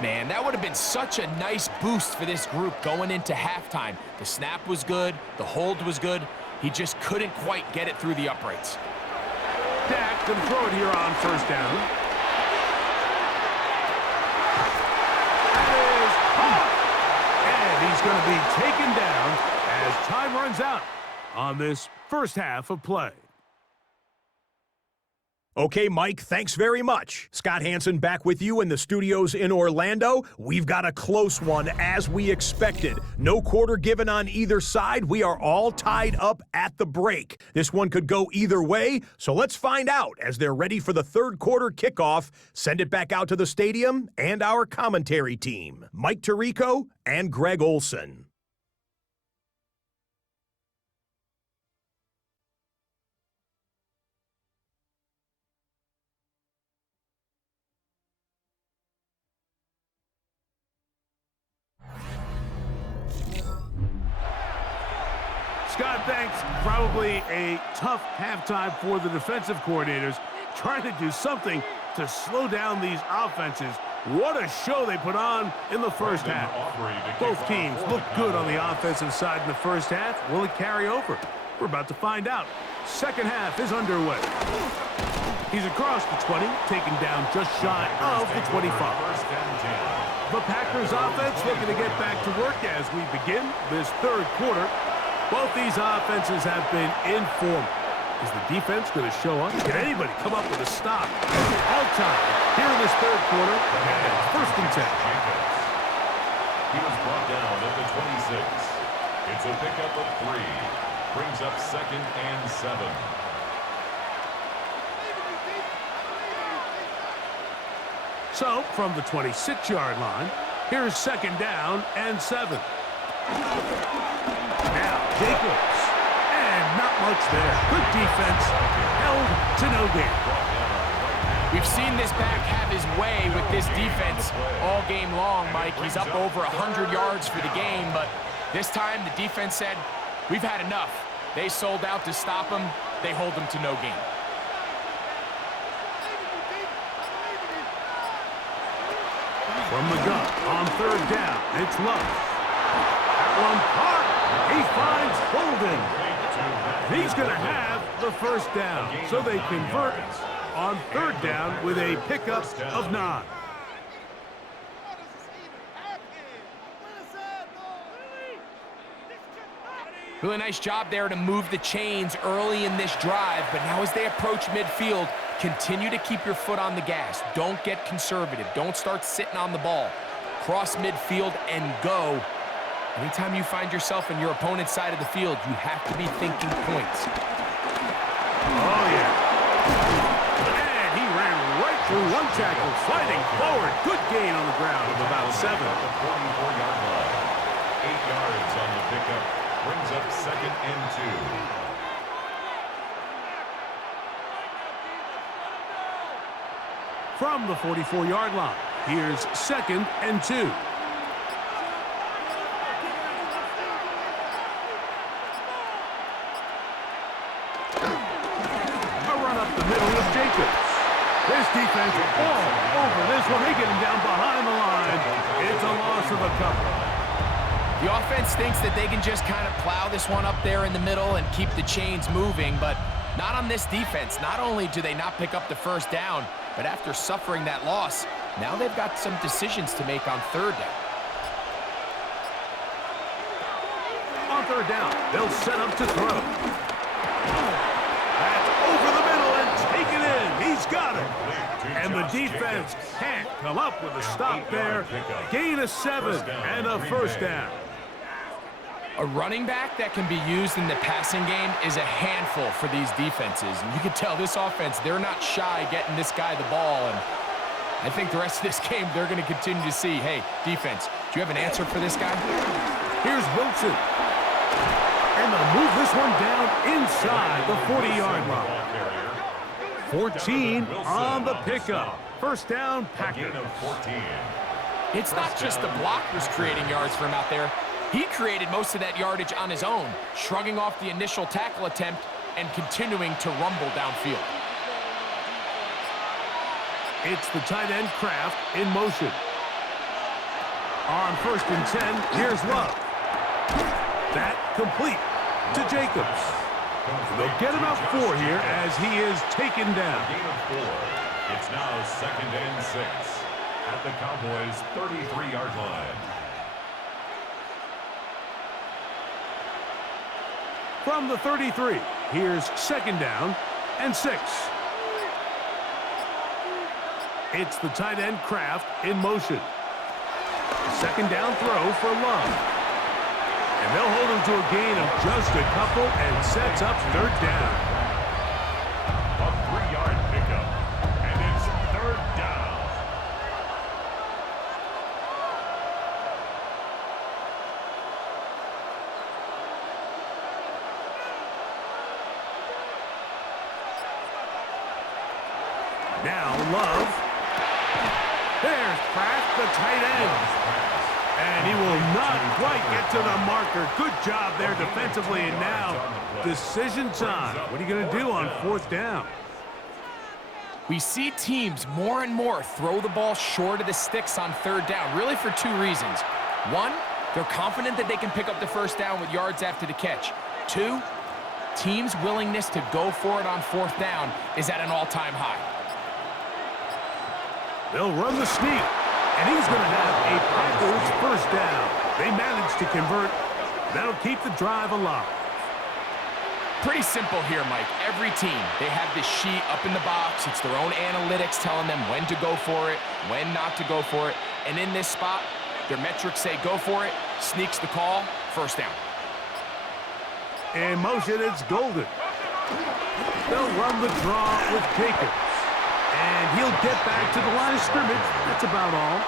Man, that would have been such a nice boost for this group going into halftime. The snap was good, the hold was good. He just couldn't quite get it through the uprights. Dak can throw it here on first down. That is caught! And he's going to be taken down as time runs out on this first half of play. Okay, Mike, thanks very much. Scott Hansen back with you in the studios in Orlando. We've got a close one, as we expected. No quarter given on either side. We are all tied up at the break. This one could go either way, so let's find out as they're ready for the third quarter kickoff. Send it back out to the stadium and our commentary team, Mike Tirico and Greg Olson. Scott, thanks. Probably a tough halftime for the defensive coordinators, trying to do something to slow down these offenses. What a show they put on in the first half. Both teams look good on the offensive side in the first half. Will it carry over? We're about to find out. Second half is underway. He's across the 20, taken down just shy of the 25. The Packers offense looking to get back to work as we begin this third quarter. Both these offenses have been in form. Is the defense going to show up? Can anybody come up with a stop? All time here in this third quarter. And it's first and 10. He was brought down at the 26. It's a pickup of 3. Brings up second and 7. So, from the 26-yard line, here's second down and 7. Now, Jacobs. And not much there. Good defense. Held to no gain. We've seen this back have his way with this defense all game long, Mike. He's up over 100 yards for the game, but this time the defense said, we've had enough. They sold out to stop him. They hold him to no gain. From the gun on third down, it's Love. That one caught. He finds Holden. He's going to have the first down. So they convert on third down with a pickup of 9. Really nice job there to move the chains early in this drive, but now as they approach midfield, continue to keep your foot on the gas. Don't get conservative. Don't start sitting on the ball. Cross midfield and go. Anytime you find yourself in your opponent's side of the field, you have to be thinking points. Oh, yeah. And he ran right through one tackle, sliding forward. Good gain on the ground of about 7. At the 44-yard line. 8 yards on the pickup. Brings up second and 2. From the 44-yard line, here's second and 2. This defense all over this one. They get him down behind the line. It's a loss of a couple. The offense thinks that they can just kind of plow this one up there in the middle and keep the chains moving, but not on this defense. Not only do they not pick up the first down, but after suffering that loss, now they've got some decisions to make on third down. On third down, they'll set up to throw. That's over the middle and taken in. He's got it. And the defense can't come up with a stop there. Gain of 7 and a first down. A running back that can be used in the passing game is a handful for these defenses. And you can tell this offense, they're not shy getting this guy the ball. And I think the rest of this game, they're going to continue to see, hey, defense, do you have an answer for this guy? Here's Wilson. And they'll move this one down inside the 40-yard line. 14 on the pickup. First down, Packers. It's not just the blockers creating yards for him out there. He created most of that yardage on his own, shrugging off the initial tackle attempt and continuing to rumble downfield. It's the tight end Kraft in motion. On 1st and 10, here's Love. That complete to Jacobs. They'll get him out 4 here as he is taken down. Gain of 4. It's now 2nd and 6 at the Cowboys' 33-yard line. From the 33, here's 2nd down and 6. It's the tight end Kraft in motion. 2nd down throw for Love. And they'll hold him to a gain of just a couple and sets up 3rd down. A 3-yard pickup, and it's 3rd down. Now Love. There's Kraft, the tight end. And he will not quite get to the marker. Good job there defensively. And now, decision time. What are you going to do on 4th down? We see teams more and more throw the ball short of the sticks on 3rd down, really for 2 reasons. 1, they're confident that they can pick up the 1st down with yards after the catch. 2, teams' willingness to go for it on 4th down is at an all-time high. They'll run the sneak. And he's going to have a Packers 1st down. They managed to convert. That'll keep the drive alive. Pretty simple here, Mike. Every team, they have this sheet up in the box. It's their own analytics telling them when to go for it, when not to go for it. And in this spot, their metrics say go for it, sneaks the call, 1st down. In motion, it's Golden. They'll run the draw with Jacobs. And he'll get back to the line of scrimmage. That's about all.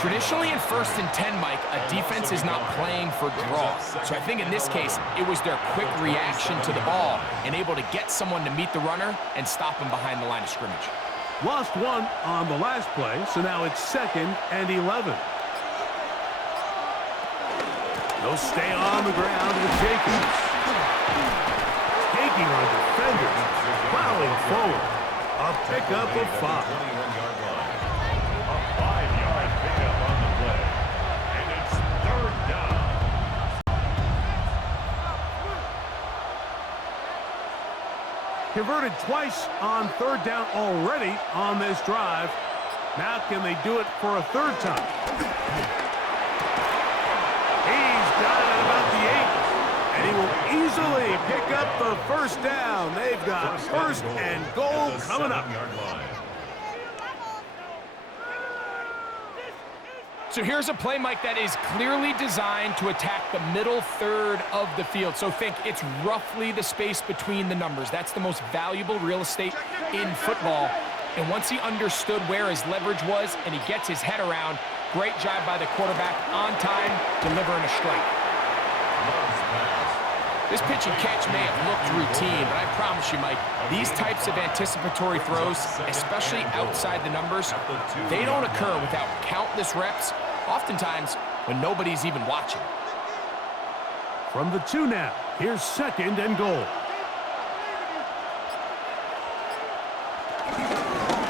Traditionally in 1st and 10, Mike, a defense is not playing for draw. So I think in this case, it was their quick reaction to the ball and able to get someone to meet the runner and stop him behind the line of scrimmage. Lost 1 on the last play, so now it's 2nd and 11. They'll stay on the ground with Jacobs. Taking on defenders, plowing forward. A pickup of 5. A 5-yard pickup on the play. And it's 3rd down. Converted twice on 3rd down already on this drive. Now can they do it for a 3rd time? He's got it at about the 8. And he will easily pick up the 1st down. They've got 1st and goal coming up. So here's a play, Mike, that is clearly designed to attack the middle 3rd of the field. So think it's roughly the space between the numbers. That's the most valuable real estate in football. And once he understood where his leverage was and he gets his head around, great job by the quarterback on time, delivering a strike. This pitch and catch may have looked routine, but I promise you, Mike, these types of anticipatory throws, especially outside the numbers, they don't occur without countless reps, oftentimes when nobody's even watching. From the 2 now, here's 2nd and goal.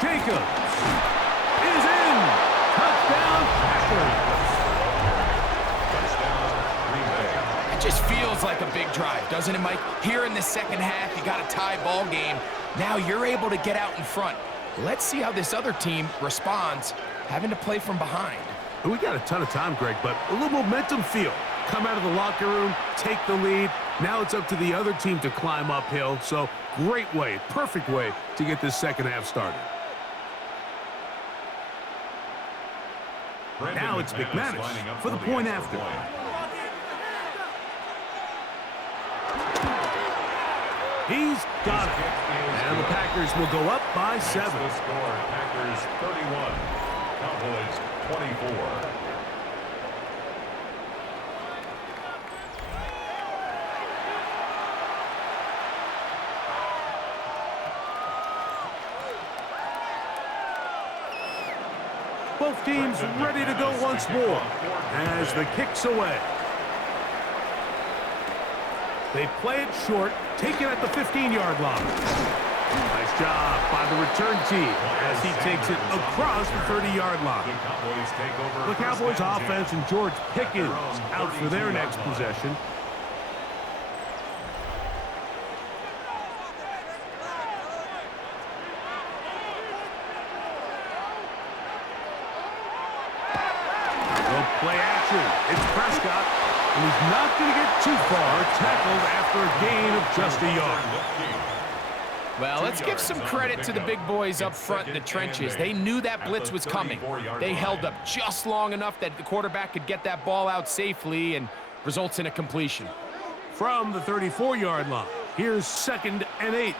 Jacobs is in. Touchdown, Packers. It just feels like a big drive, doesn't it, Mike? Here in the 2nd half, you got a tie ball game. Now you're able to get out in front. Let's see how this other team responds, having to play from behind. We got a ton of time, Greg, but a little momentum feel. Come out of the locker room, take the lead. Now it's up to the other team to climb uphill. So great way, perfect way to get this 2nd half started. Now it's McManus for the point after. He's got it. And the Packers will go up by 7. The score, Packers 31, Cowboys 24. Both teams ready to go once more as the kick's away. They play it short, take it at the 15-yard line. Nice job by the return team as he takes it across the 30-yard line. The Cowboys offense and George Pickens out for their next possession. Play action. It's Prescott, and he's not going to get too far. Tackled after a gain of just a yard. Well, let's give some credit to the big boys up front in the trenches. They knew that blitz was coming. They held up just long enough that the quarterback could get that ball out safely and results in a completion. From the 34-yard line, here's 2nd and 8.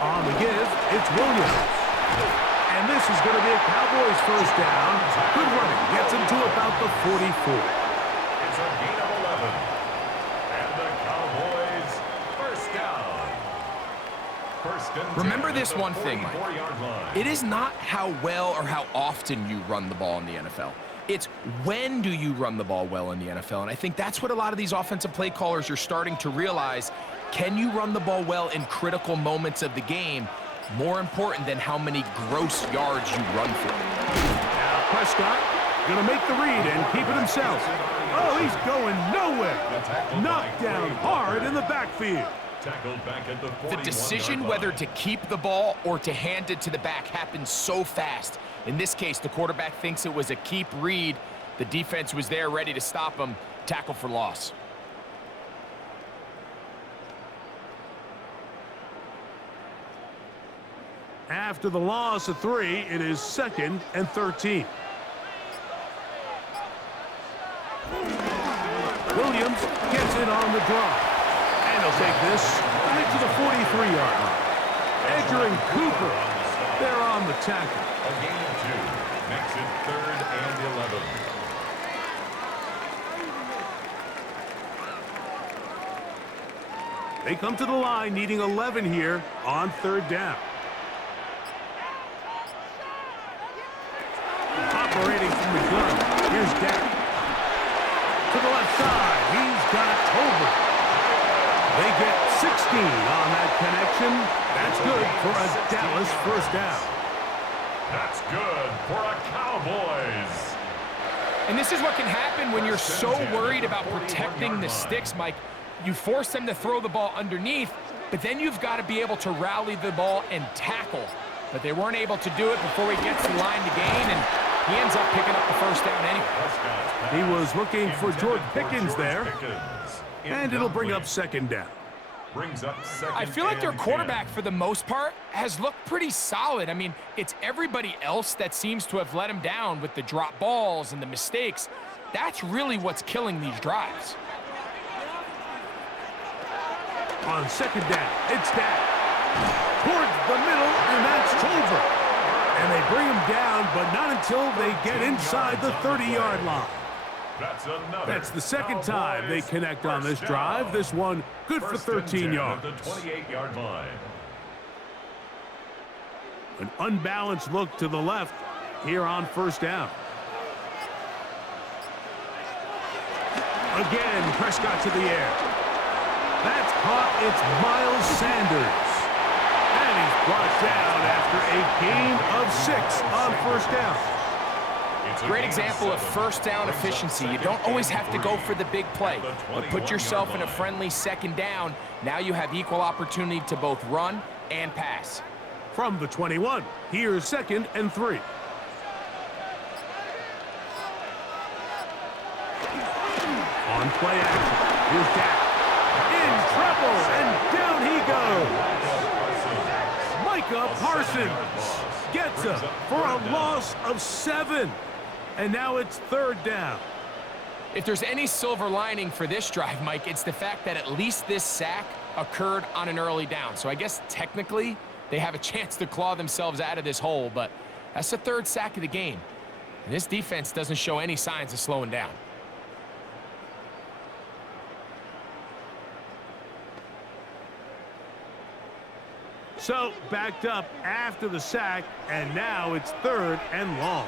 On the give, it's Williams. And this is going to be a Cowboys first down. Good running. Gets him to about the 44. It's a gain of 11. And the Cowboys first down. First and 10. Remember this one thing, Mike. It is not how well or how often you run the ball in the NFL. It's when do you run the ball well in the NFL. And I think that's what a lot of these offensive play callers are starting to realize. Can you run the ball well in critical moments of the game? More important than how many gross yards you run for. Now Prescott going to make the read and keep it himself. Oh, he's going nowhere. Knocked down hard in the backfield. The decision whether to keep the ball or to hand it to the back happens so fast. In this case, the quarterback thinks it was a keep read. The defense was there ready to stop him. Tackle for loss. After the loss of 3, it is 2nd and 13. Williams gets it on the draw. And he'll take this right to the 43-yard line. Edger and Cooper, they're on the tackle. A gain of 2 makes it 3rd and 11. They come to the line needing 11 here on 3rd down. Operating from the gun, here's Dak. To the left side, he's got Tolbert. They get 16 on that connection. That's good for a Dallas first down. That's good for a Cowboys. And this is what can happen when you're so worried about protecting the sticks, Mike. You force them to throw the ball underneath, but then you've got to be able to rally the ball and tackle. But they weren't able to do it before he gets the line to gain, and he ends up picking up the first down anyway. He was looking for George Pickens there, and it'll bring up 2nd down. I feel like their quarterback, for the most part, has looked pretty solid. I mean, it's everybody else that seems to have let him down with the drop balls and the mistakes. That's really what's killing these drives. On 2nd down, it's Dak. Towards the middle, and that's Tolbert. And they bring him down, but not until they get inside the 30-yard line. That's the 2nd time they connect on this drive. This one good for 13 yards. The 28-yard line. An unbalanced look to the left here on 1st down. Again, Prescott to the air. That's caught. It's Miles Sanders. And he's brought down after a gain of 6 on 1st down. Great example of first down efficiency. You don't always have to go for the big play, but put yourself in a friendly 2nd down. Now you have equal opportunity to both run and pass. From the 21, here's 2nd and 3. On play action, here's Dak. In trouble, and down he goes. Micah Parsons gets him for a loss of 7. And now it's 3rd down. If there's any silver lining for this drive, Mike, it's the fact that at least this sack occurred on an early down. So I guess technically they have a chance to claw themselves out of this hole, but that's the 3rd sack of the game. And this defense doesn't show any signs of slowing down. So backed up after the sack, and now it's 3rd and long.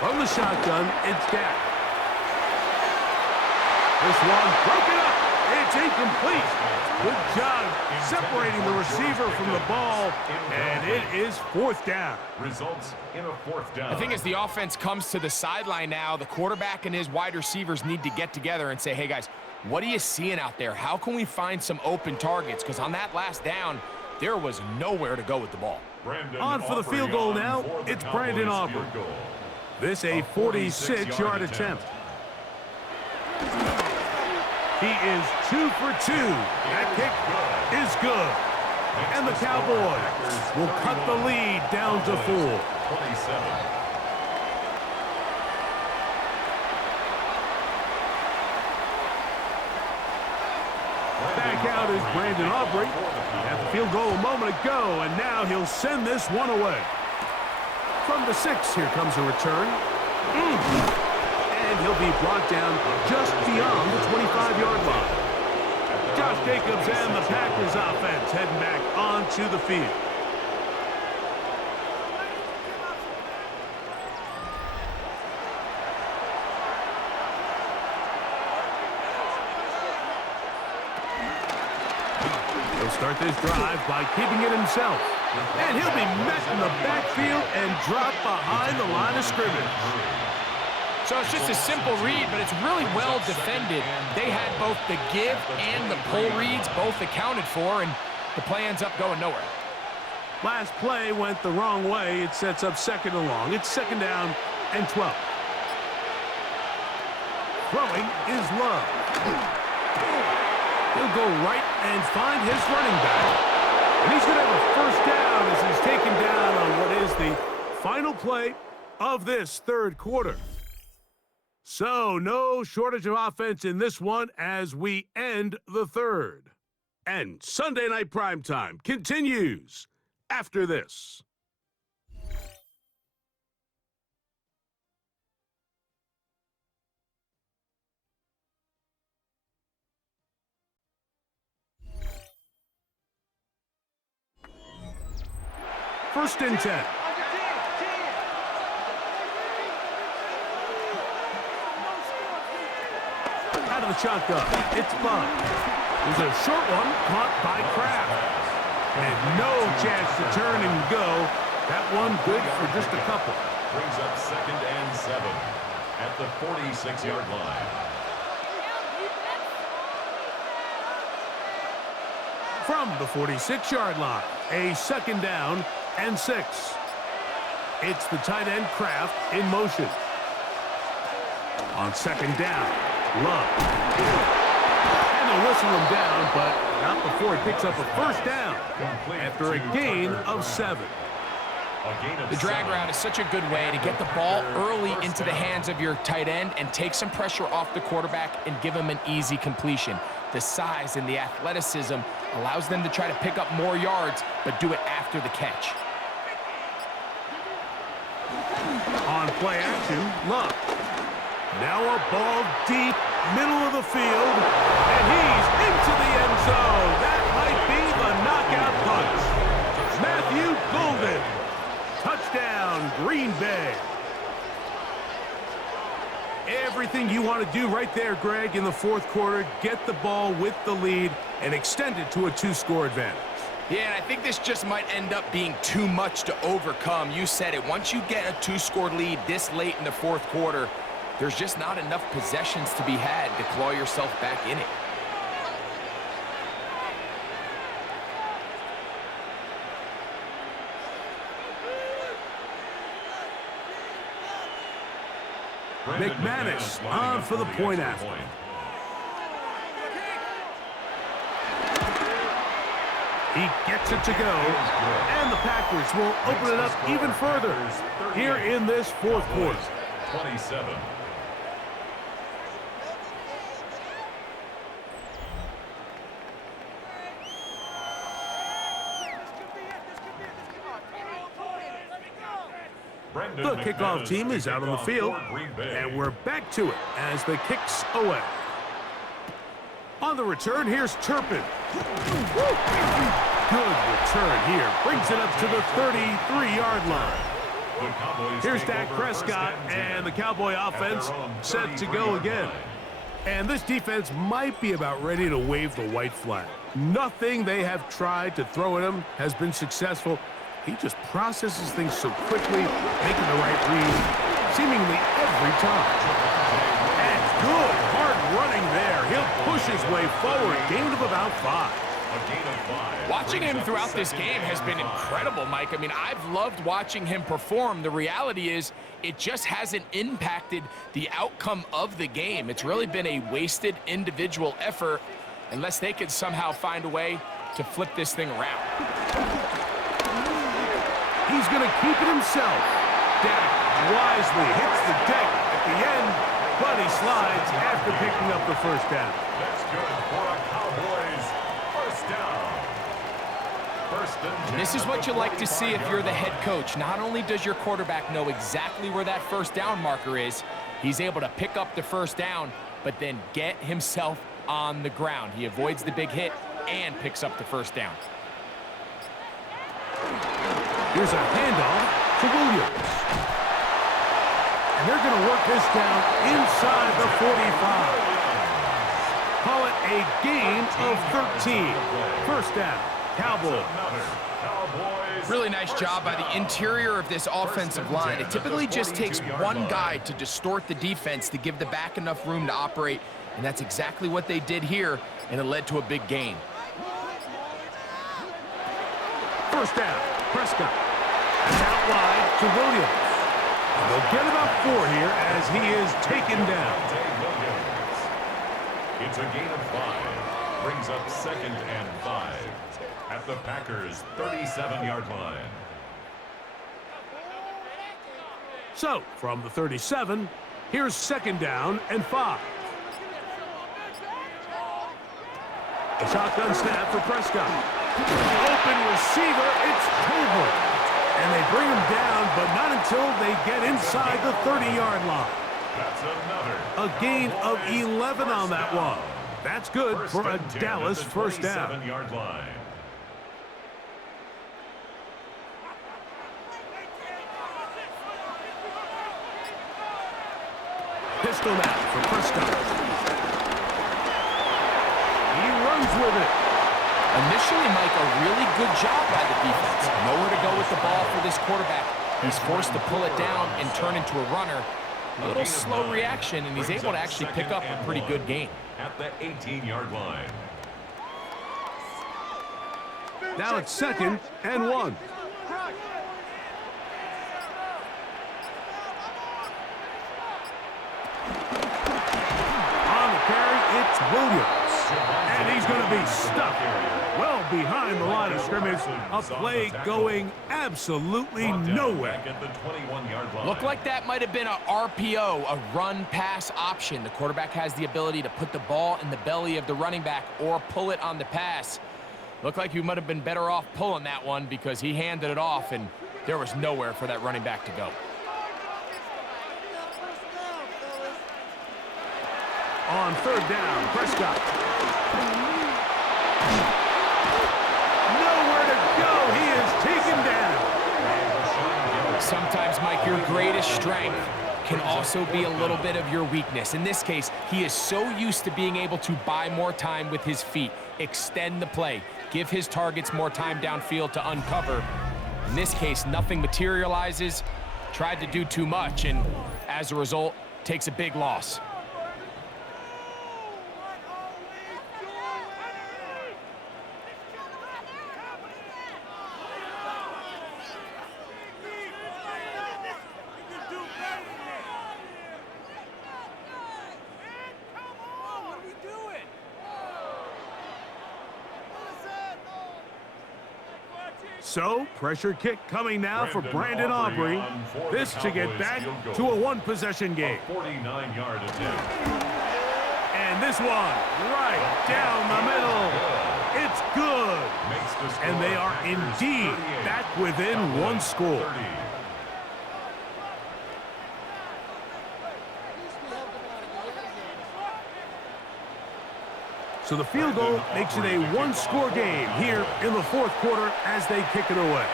From the shotgun, it's Dak. This one broken up, It's incomplete. Good job separating the receiver from the ball, and it is 4th down. Results in a 4th down. I think as the offense comes to the sideline now, the quarterback and his wide receivers need to get together and say, hey, guys, what are you seeing out there? How can we find some open targets? Because on that last down, there was nowhere to go with the ball. On for the field goal now, it's Brandon Aubrey. This a 46-yard attempt. He is 2 for 2. That kick is good. And the Cowboys will cut the lead down to 4. 27. Back out is Brandon Aubrey. At the field goal a moment ago, and now he'll send this one away. From the 6, here comes a return. And he'll be brought down just beyond the 25-yard line. Josh Jacobs and the Packers offense heading back onto the field. He'll start this drive by keeping it himself. And he'll be met in the backfield and dropped behind the line of scrimmage. So it's just a simple read, but it's really well defended. They had both the give and the pull reads both accounted for, and the play ends up going nowhere. Last play went the wrong way. It sets up 2nd and long. It's 2nd down and 12. Throwing is Love. He'll go right and find his running back. And he's going to have a 1st down as he's taken down on what is the final play of this 3rd quarter. So no shortage of offense in this one as we end the 3rd. And Sunday Night Primetime continues after this. First and 10. Out of the shotgun, it's Bud. There's a short one caught by Kraft. And no chance to turn and go. That one good for just a couple. Brings up 2nd and 7 at the 46-yard line. From the 46-yard line, a 2nd down and 6. It's the tight end Kraft in motion. On 2nd down, Love. And they'll whistle him down, but not before he picks up a 1st down after a gain of 7. The drag route is such a good way to get the ball early into the hands of your tight end and take some pressure off the quarterback and give him an easy completion. The size and the athleticism allows them to try to pick up more yards, but do it after the catch. On play action, Love. Now a ball deep, middle of the field, and he's into the end zone. That might be the knockout punch. Matthew Golden. Touchdown, Green Bay. Everything you want to do right there, Greg, in the 4th quarter, get the ball with the lead and extend it to a 2-score advantage. Yeah, and I think this just might end up being too much to overcome. You said it. Once you get a 2-score lead this late in the 4th quarter, there's just not enough possessions to be had to claw yourself back in it. McManus on for the point after. He gets it to go, and the Packers will open it up even further here in this 4th quarter. 27. The kickoff team is out on the field, and we're back to it as the kick's away. On the return, here's Turpin. Good return here. Brings it up to the 33-yard line. Here's Dak Prescott, and the Cowboy offense set to go again. And this defense might be about ready to wave the white flag. Nothing they have tried to throw at him has been successful. He just processes things so quickly, making the right read, seemingly every time. And good, hard running there. He'll push his way forward. Gain of about 5. Watching him throughout this game has been incredible, Mike. I mean, I've loved watching him perform. The reality is it just hasn't impacted the outcome of the game. It's really been a wasted individual effort unless they could somehow find a way to flip this thing around. He's going to keep it himself. Dak wisely hits the deck at the end, but he slides after picking up the first down. That's good for a Cowboys first down. And this is what you like to see if you're the head coach. Not only does your quarterback know exactly where that first down marker is, he's able to pick up the first down, but then get himself on the ground. He avoids the big hit and picks up the first down. Here's a handoff to Williams. And they're going to work this down inside the 45. Call it a gain of 13. First down, Cowboys. Really nice job by the interior of this offensive line. It typically just takes one guy to distort the defense to give the back enough room to operate, and that's exactly what they did here, and it led to a big gain. First down, Prescott. It's out wide to Williams. And they'll get about 4 here as he is taken down. It's a gain of 5. Brings up 2nd and 5 at the Packers' 37-yard line. So, from the 37, here's 2nd down and 5. A shotgun snap for Prescott. Open receiver, it's Tolbert. And they bring him down, but not until they get inside the 30-yard line. That's another. A gain of 11 on that one. That's good for a Dallas first down. 27-yard line. Pistol now for Prescott. He runs with it. Initially, Mike, a really good job by the defense. Nowhere to go with the ball for this quarterback. He's forced to pull it down and turn into a runner. A little slow reaction, and he's able to actually pick up a pretty good gain. At the 18-yard line. Now it's 2nd and 1. On the carry, it's Williams. And he's going to be stuck well behind the line of scrimmage. A play going absolutely nowhere. At the 21-yard line. Looked like that might have been a RPO, a run-pass option. The quarterback has the ability to put the ball in the belly of the running back or pull it on the pass. Looked like he might have been better off pulling that one because he handed it off, and there was nowhere for that running back to go. On 3rd down, Prescott. Nowhere to go. He is taken down. Sometimes, Mike, your greatest strength can also be a little bit of your weakness. In this case, he is so used to being able to buy more time with his feet, extend the play, give his targets more time downfield to uncover. In this case, nothing materializes, tried to do too much, and as a result, takes a big loss. So, pressure kick coming now for Brandon Aubrey. This to get back to a one-possession game. 49-yard attempt. And this one right down the middle. It's good. And they are indeed back within one score. So the field goal makes it a one-score game here in the 4th quarter as they kick it away.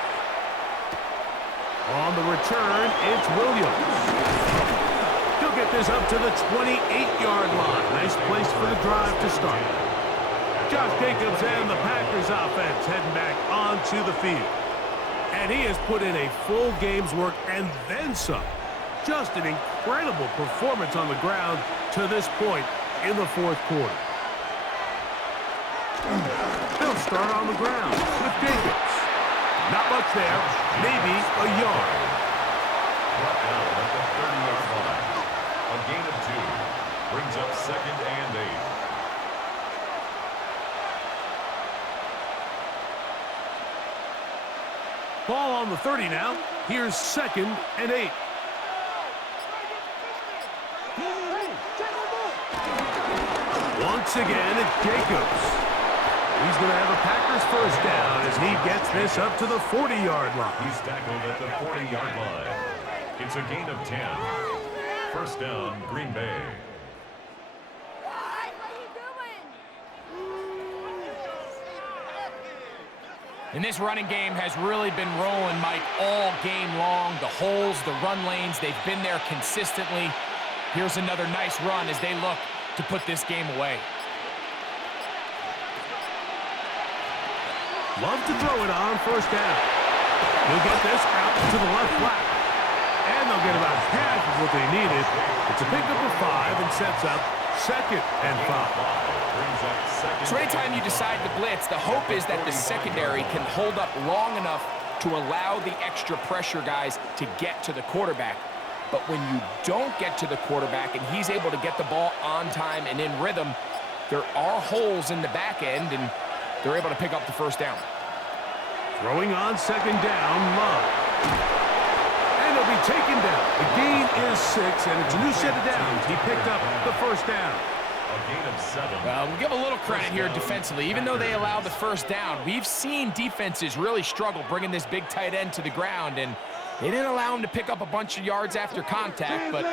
On the return, it's Williams. He'll get get this up to the 28-yard line. Nice place for the drive to start. Josh Jacobs and the Packers offense heading back onto the field. And he has put in a full game's work and then some. Just an incredible performance on the ground to this point in the fourth quarter. They'll start on the ground with Jacobs. Not much there, maybe a yard. Brought down at the 30-yard line. A gain of 2 brings up 2nd and 8. Ball on the 30 now. Here's 2nd and 8. Once again, it's Jacobs. He's going to have a Packers first down as he gets this up to the 40-yard line. He's tackled at the 40-yard line. It's a gain of 10. First down, Green Bay. And this running game has really been rolling, Mike, all game long. The holes, the run lanes, they've been there consistently. Here's another nice run as they look to put this game away. Love to throw it on first down. He'll get this out to the left flat. And they'll get about half of what they needed. It's a pickup of 5 and sets up 2nd and 5. So anytime you decide to blitz, the hope is that the secondary can hold up long enough to allow the extra pressure guys to get to the quarterback. But when you don't get to the quarterback and he's able to get the ball on time and in rhythm, there are holes in the back end, and they're able to pick up the first down. Throwing on 2nd down, Love. And he'll be taken down. The gain is 6, and it's a new set of downs. He picked up the first down. A gain of 7. Well, we'll give a little credit here defensively. Even though they allowed the first down, we've seen defenses really struggle bringing this big tight end to the ground, and they didn't allow him to pick up a bunch of yards after contact, but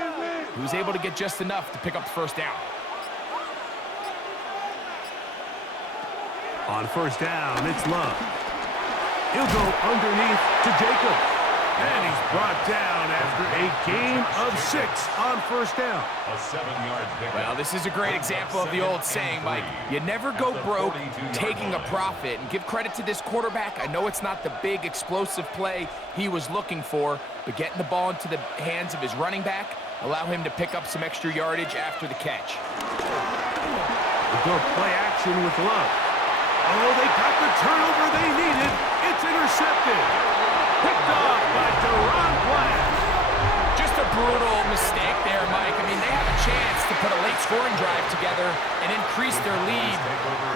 he was able to get just enough to pick up the first down. On first down, it's Love. He'll go underneath to Jacobs. And he's brought down after a gain of 6 on first down. A 7-yard pickup. Well, this is a great example of the old saying, Mike. You never go broke taking a profit. And give credit to this quarterback. I know it's not the big explosive play he was looking for, but getting the ball into the hands of his running back allow him to pick up some extra yardage after the catch. We'll go play action with Love. Oh, they got the turnover they needed. It's intercepted. Picked off by Deron Bland. Just a brutal mistake there, Mike. I mean, they have a chance to put a late scoring drive together and increase their lead.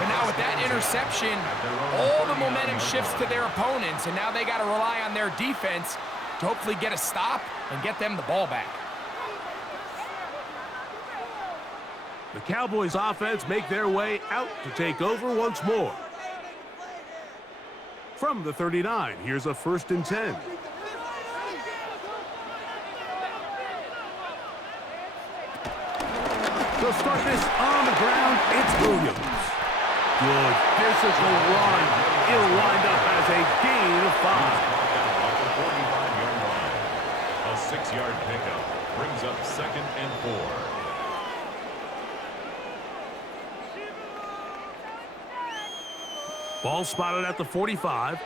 But now with that interception, all the momentum shifts to their opponents, and now they got to rely on their defense to hopefully get a stop and get them the ball back. The Cowboys offense make their way out to take over once more. From the 39, here's a 1st and 10. They'll start this on the ground. It's Williams. Good physical run. It'll wind up as a gain of 5. A 6-yard pickup brings up 2nd and 4. Ball spotted at the 45.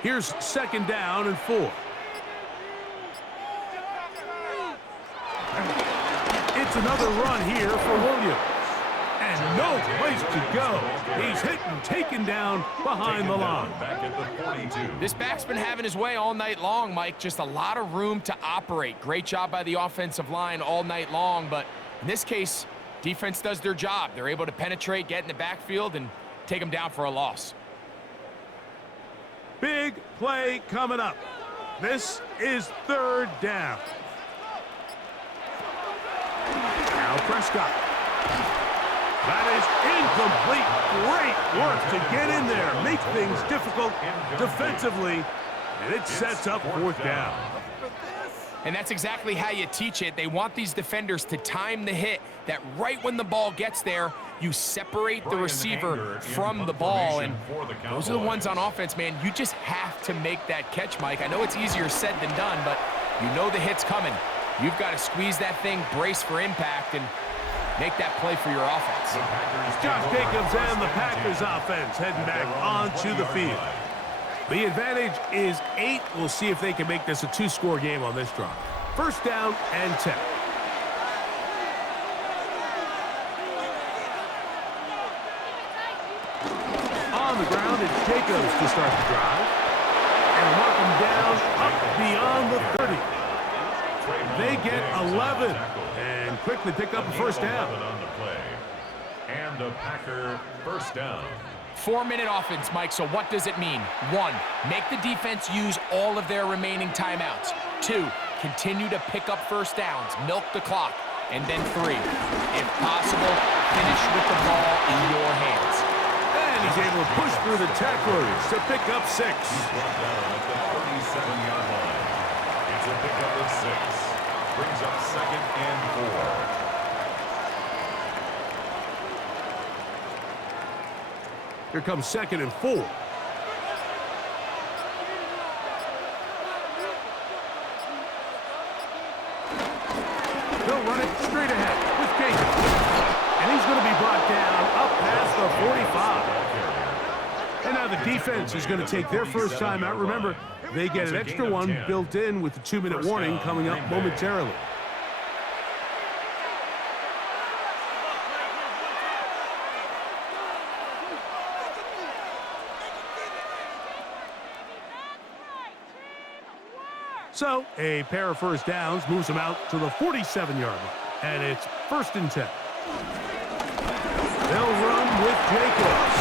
Here's 2nd down and 4. It's another run here for Williams. And no place to go. He's hit and taken down behind the line. Back at the 42. This back's been having his way all night long, Mike. Just a lot of room to operate. Great job by the offensive line all night long, but in this case, defense does their job. They're able to penetrate, get in the backfield, and take them down for a loss. Big play coming up. This is 3rd down. Now Prescott. That is incomplete. Great work to get in there. Make things difficult defensively. And it sets up 4th down. And that's exactly how you teach it. They want these defenders to time the hit, that right when the ball gets there, you separate the receiver from the ball. And those are the ones on offense, man. You just have to make that catch, Mike. I know it's easier said than done, but you know the hit's coming. You've got to squeeze that thing, brace for impact, and make that play for your offense. Josh Jacobs and the Packers offense heading back onto the field. The advantage is 8. We'll see if they can make this a 2-score game on this drive. First down and 10. On the ground, it's Jacobs to start the drive. And mark him down up beyond the 30. They get 11 and quickly pick up a first down. And a Packer first down. 4-minute offense, Mike, so what does it mean? 1, make the defense use all of their remaining timeouts. 2, continue to pick up first downs, milk the clock. And then 3, if possible, finish with the ball in your hands. And he's able to push through the tacklers to pick up 6. He's brought down at the 37-yard line. It's a pickup of 6. Brings up 2nd and 4. Here comes 2nd and 4. They'll run it straight ahead with Jacobs. And he's going to be brought down up past the 45. And now the defense is going to take their first time out. Remember, they get an extra one built in with the 2-minute warning coming up momentarily. So, a pair of first downs moves them out to the 47-yard line. And it's 1st and 10. They'll run with Jacobs.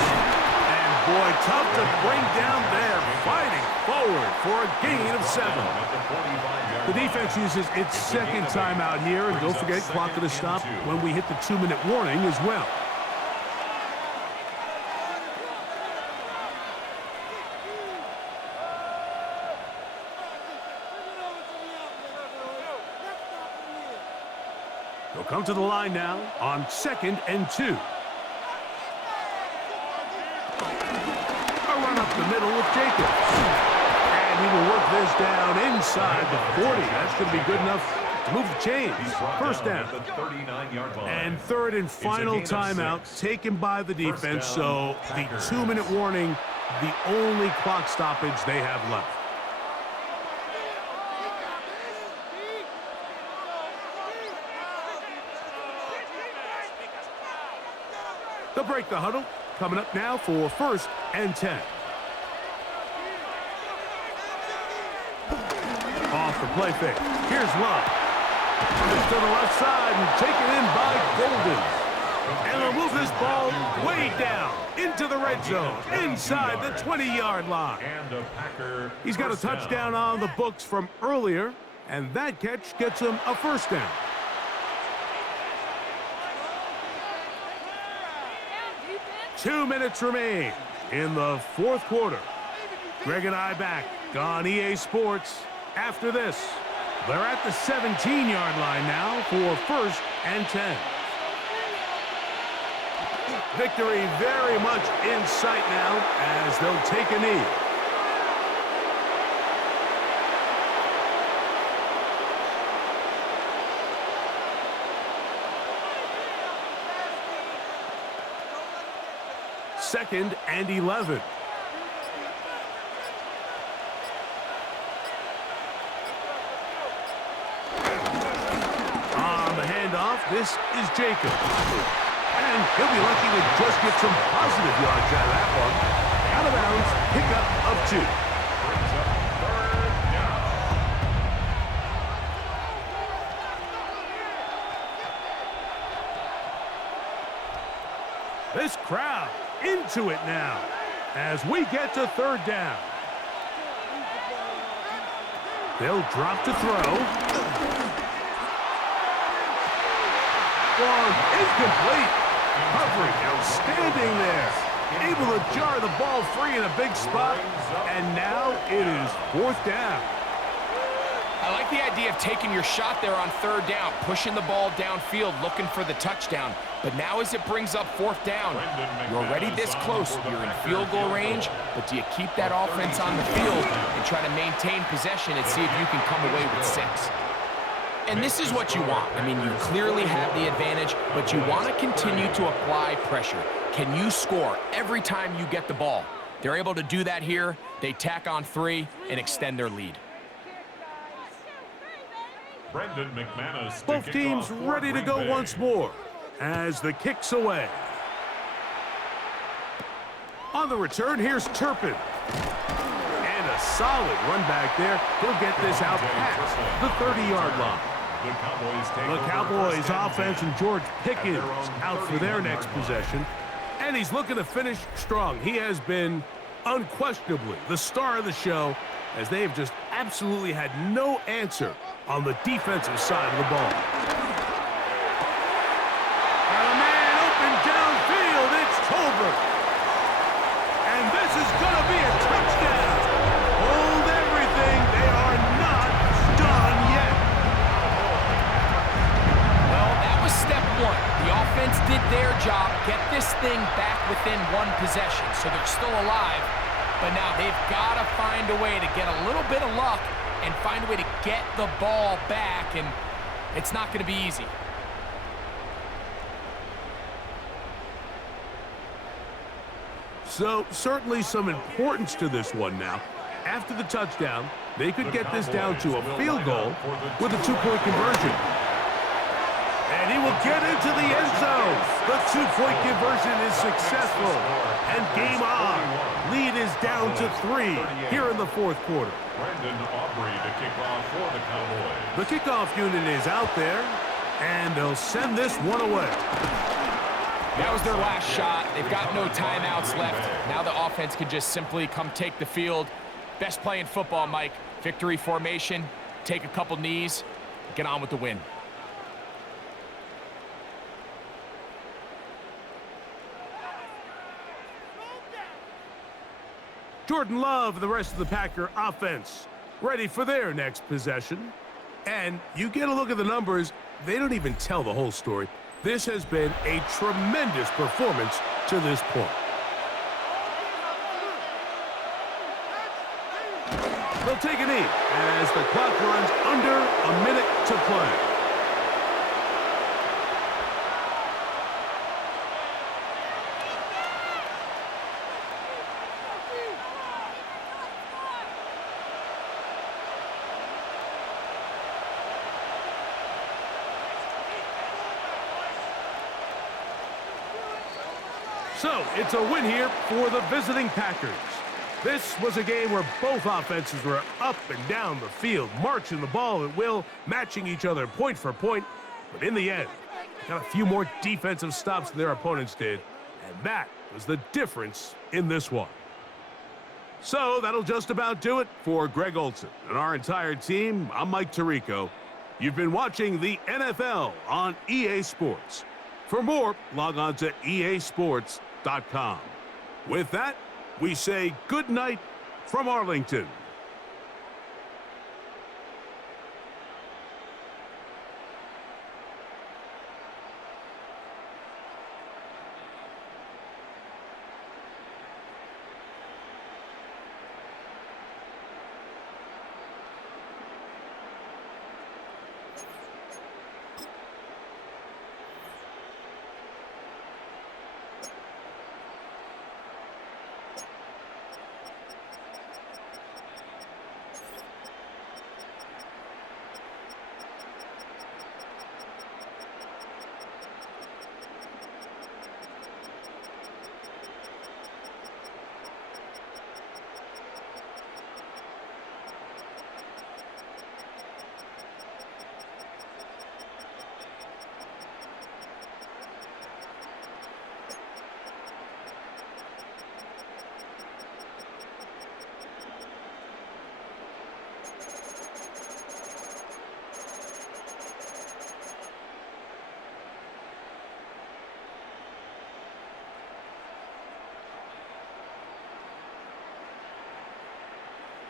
And boy, tough to bring down there. Fighting forward for a gain of 7. The defense uses its 2nd timeout here. And don't forget, clock going to stop when we hit the 2-minute warning as well. They'll come to the line now on 2nd and 2. A run up the middle with Jacobs. And he will work this down inside the 40. That's going to be good enough to move the chains. First down. And 3rd and final timeout taken by the defense. So the 2-minute warning, the only clock stoppage they have left. They'll break the huddle. Coming up now for 1st and 10. Off the play fake. Here's Love. To the left side and taken in by Golden. And they'll move this ball way down into the red zone, inside the 20-yard line. He's got a touchdown on the books from earlier, and that catch gets him a first down. Two minutes remain in the 4th quarter. Greg and I back on EA Sports after this. They're at the 17-yard line now for 1st and 10. Victory very much in sight now as they'll take a knee. Second and 11. On the handoff, this is Jacob. And he'll be lucky to just get some positive yards out of that one. Out of bounds, pickup of 2. Brings up 3rd down. This crowd into it now as we get to 3rd down. They'll drop to throw. One incomplete. Coverage outstanding there. Able to jar the ball free in a big spot. And now it is 4th down. I like the idea of taking your shot there on 3rd down, pushing the ball downfield, looking for the touchdown. But now as it brings up 4th down, you're already this close. You're in field goal range, but do you keep that offense on the field and try to maintain possession and see if you can come away with 6? And this is what you want. I mean, you clearly have the advantage, but you want to continue to apply pressure. Can you score every time you get the ball? They're able to do that here. They tack on 3 and extend their lead. Brendan McManus. Both teams ready to go once more as the kick's away. On the return, here's Turpin. And a solid run back there. He'll get this out past the 30-yard line. The Cowboys offense and George Pickens out for their next possession. And he's looking to finish strong. He has been unquestionably the star of the show, as they have just absolutely had no answer on the defensive side of the ball. And a man open downfield, it's Tolbert. And this is going to be a touchdown. Hold everything, they are not done yet. Well, that was step 1. The offense did their job, get this thing back within 1 possession, so they're still alive. But now they've got to find a way to get a little bit of luck and find a way to get the ball back, and it's not going to be easy. So, certainly some importance to this one now. After the touchdown, they could get this down to a field goal with a 2-point conversion. And he will get into the end zone. The 2-point conversion is successful. And game on. Lead is down to 3 here in the 4th quarter. Brandon Aubrey to kick off for the Cowboys. The kickoff unit is out there, and they'll send this one away. That was their last shot. They've got no timeouts left. Now the offense can just simply come take the field. Best play in football, Mike. Victory formation, take a couple knees, get on with the win. Jordan Love and the rest of the Packer offense ready for their next possession. And you get a look at the numbers, they don't even tell the whole story. This has been a tremendous performance to this point. They'll take a knee as the clock runs under a minute to play. So, it's a win here for the visiting Packers. This was a game where both offenses were up and down the field, marching the ball at will, matching each other point for point. But in the end, they got a few more defensive stops than their opponents did, and that was the difference in this one. So, that'll just about do it for Greg Olsen and our entire team. I'm Mike Tirico. You've been watching the NFL on EA Sports. For more, log on to easports.com. With that, we say good night from Arlington.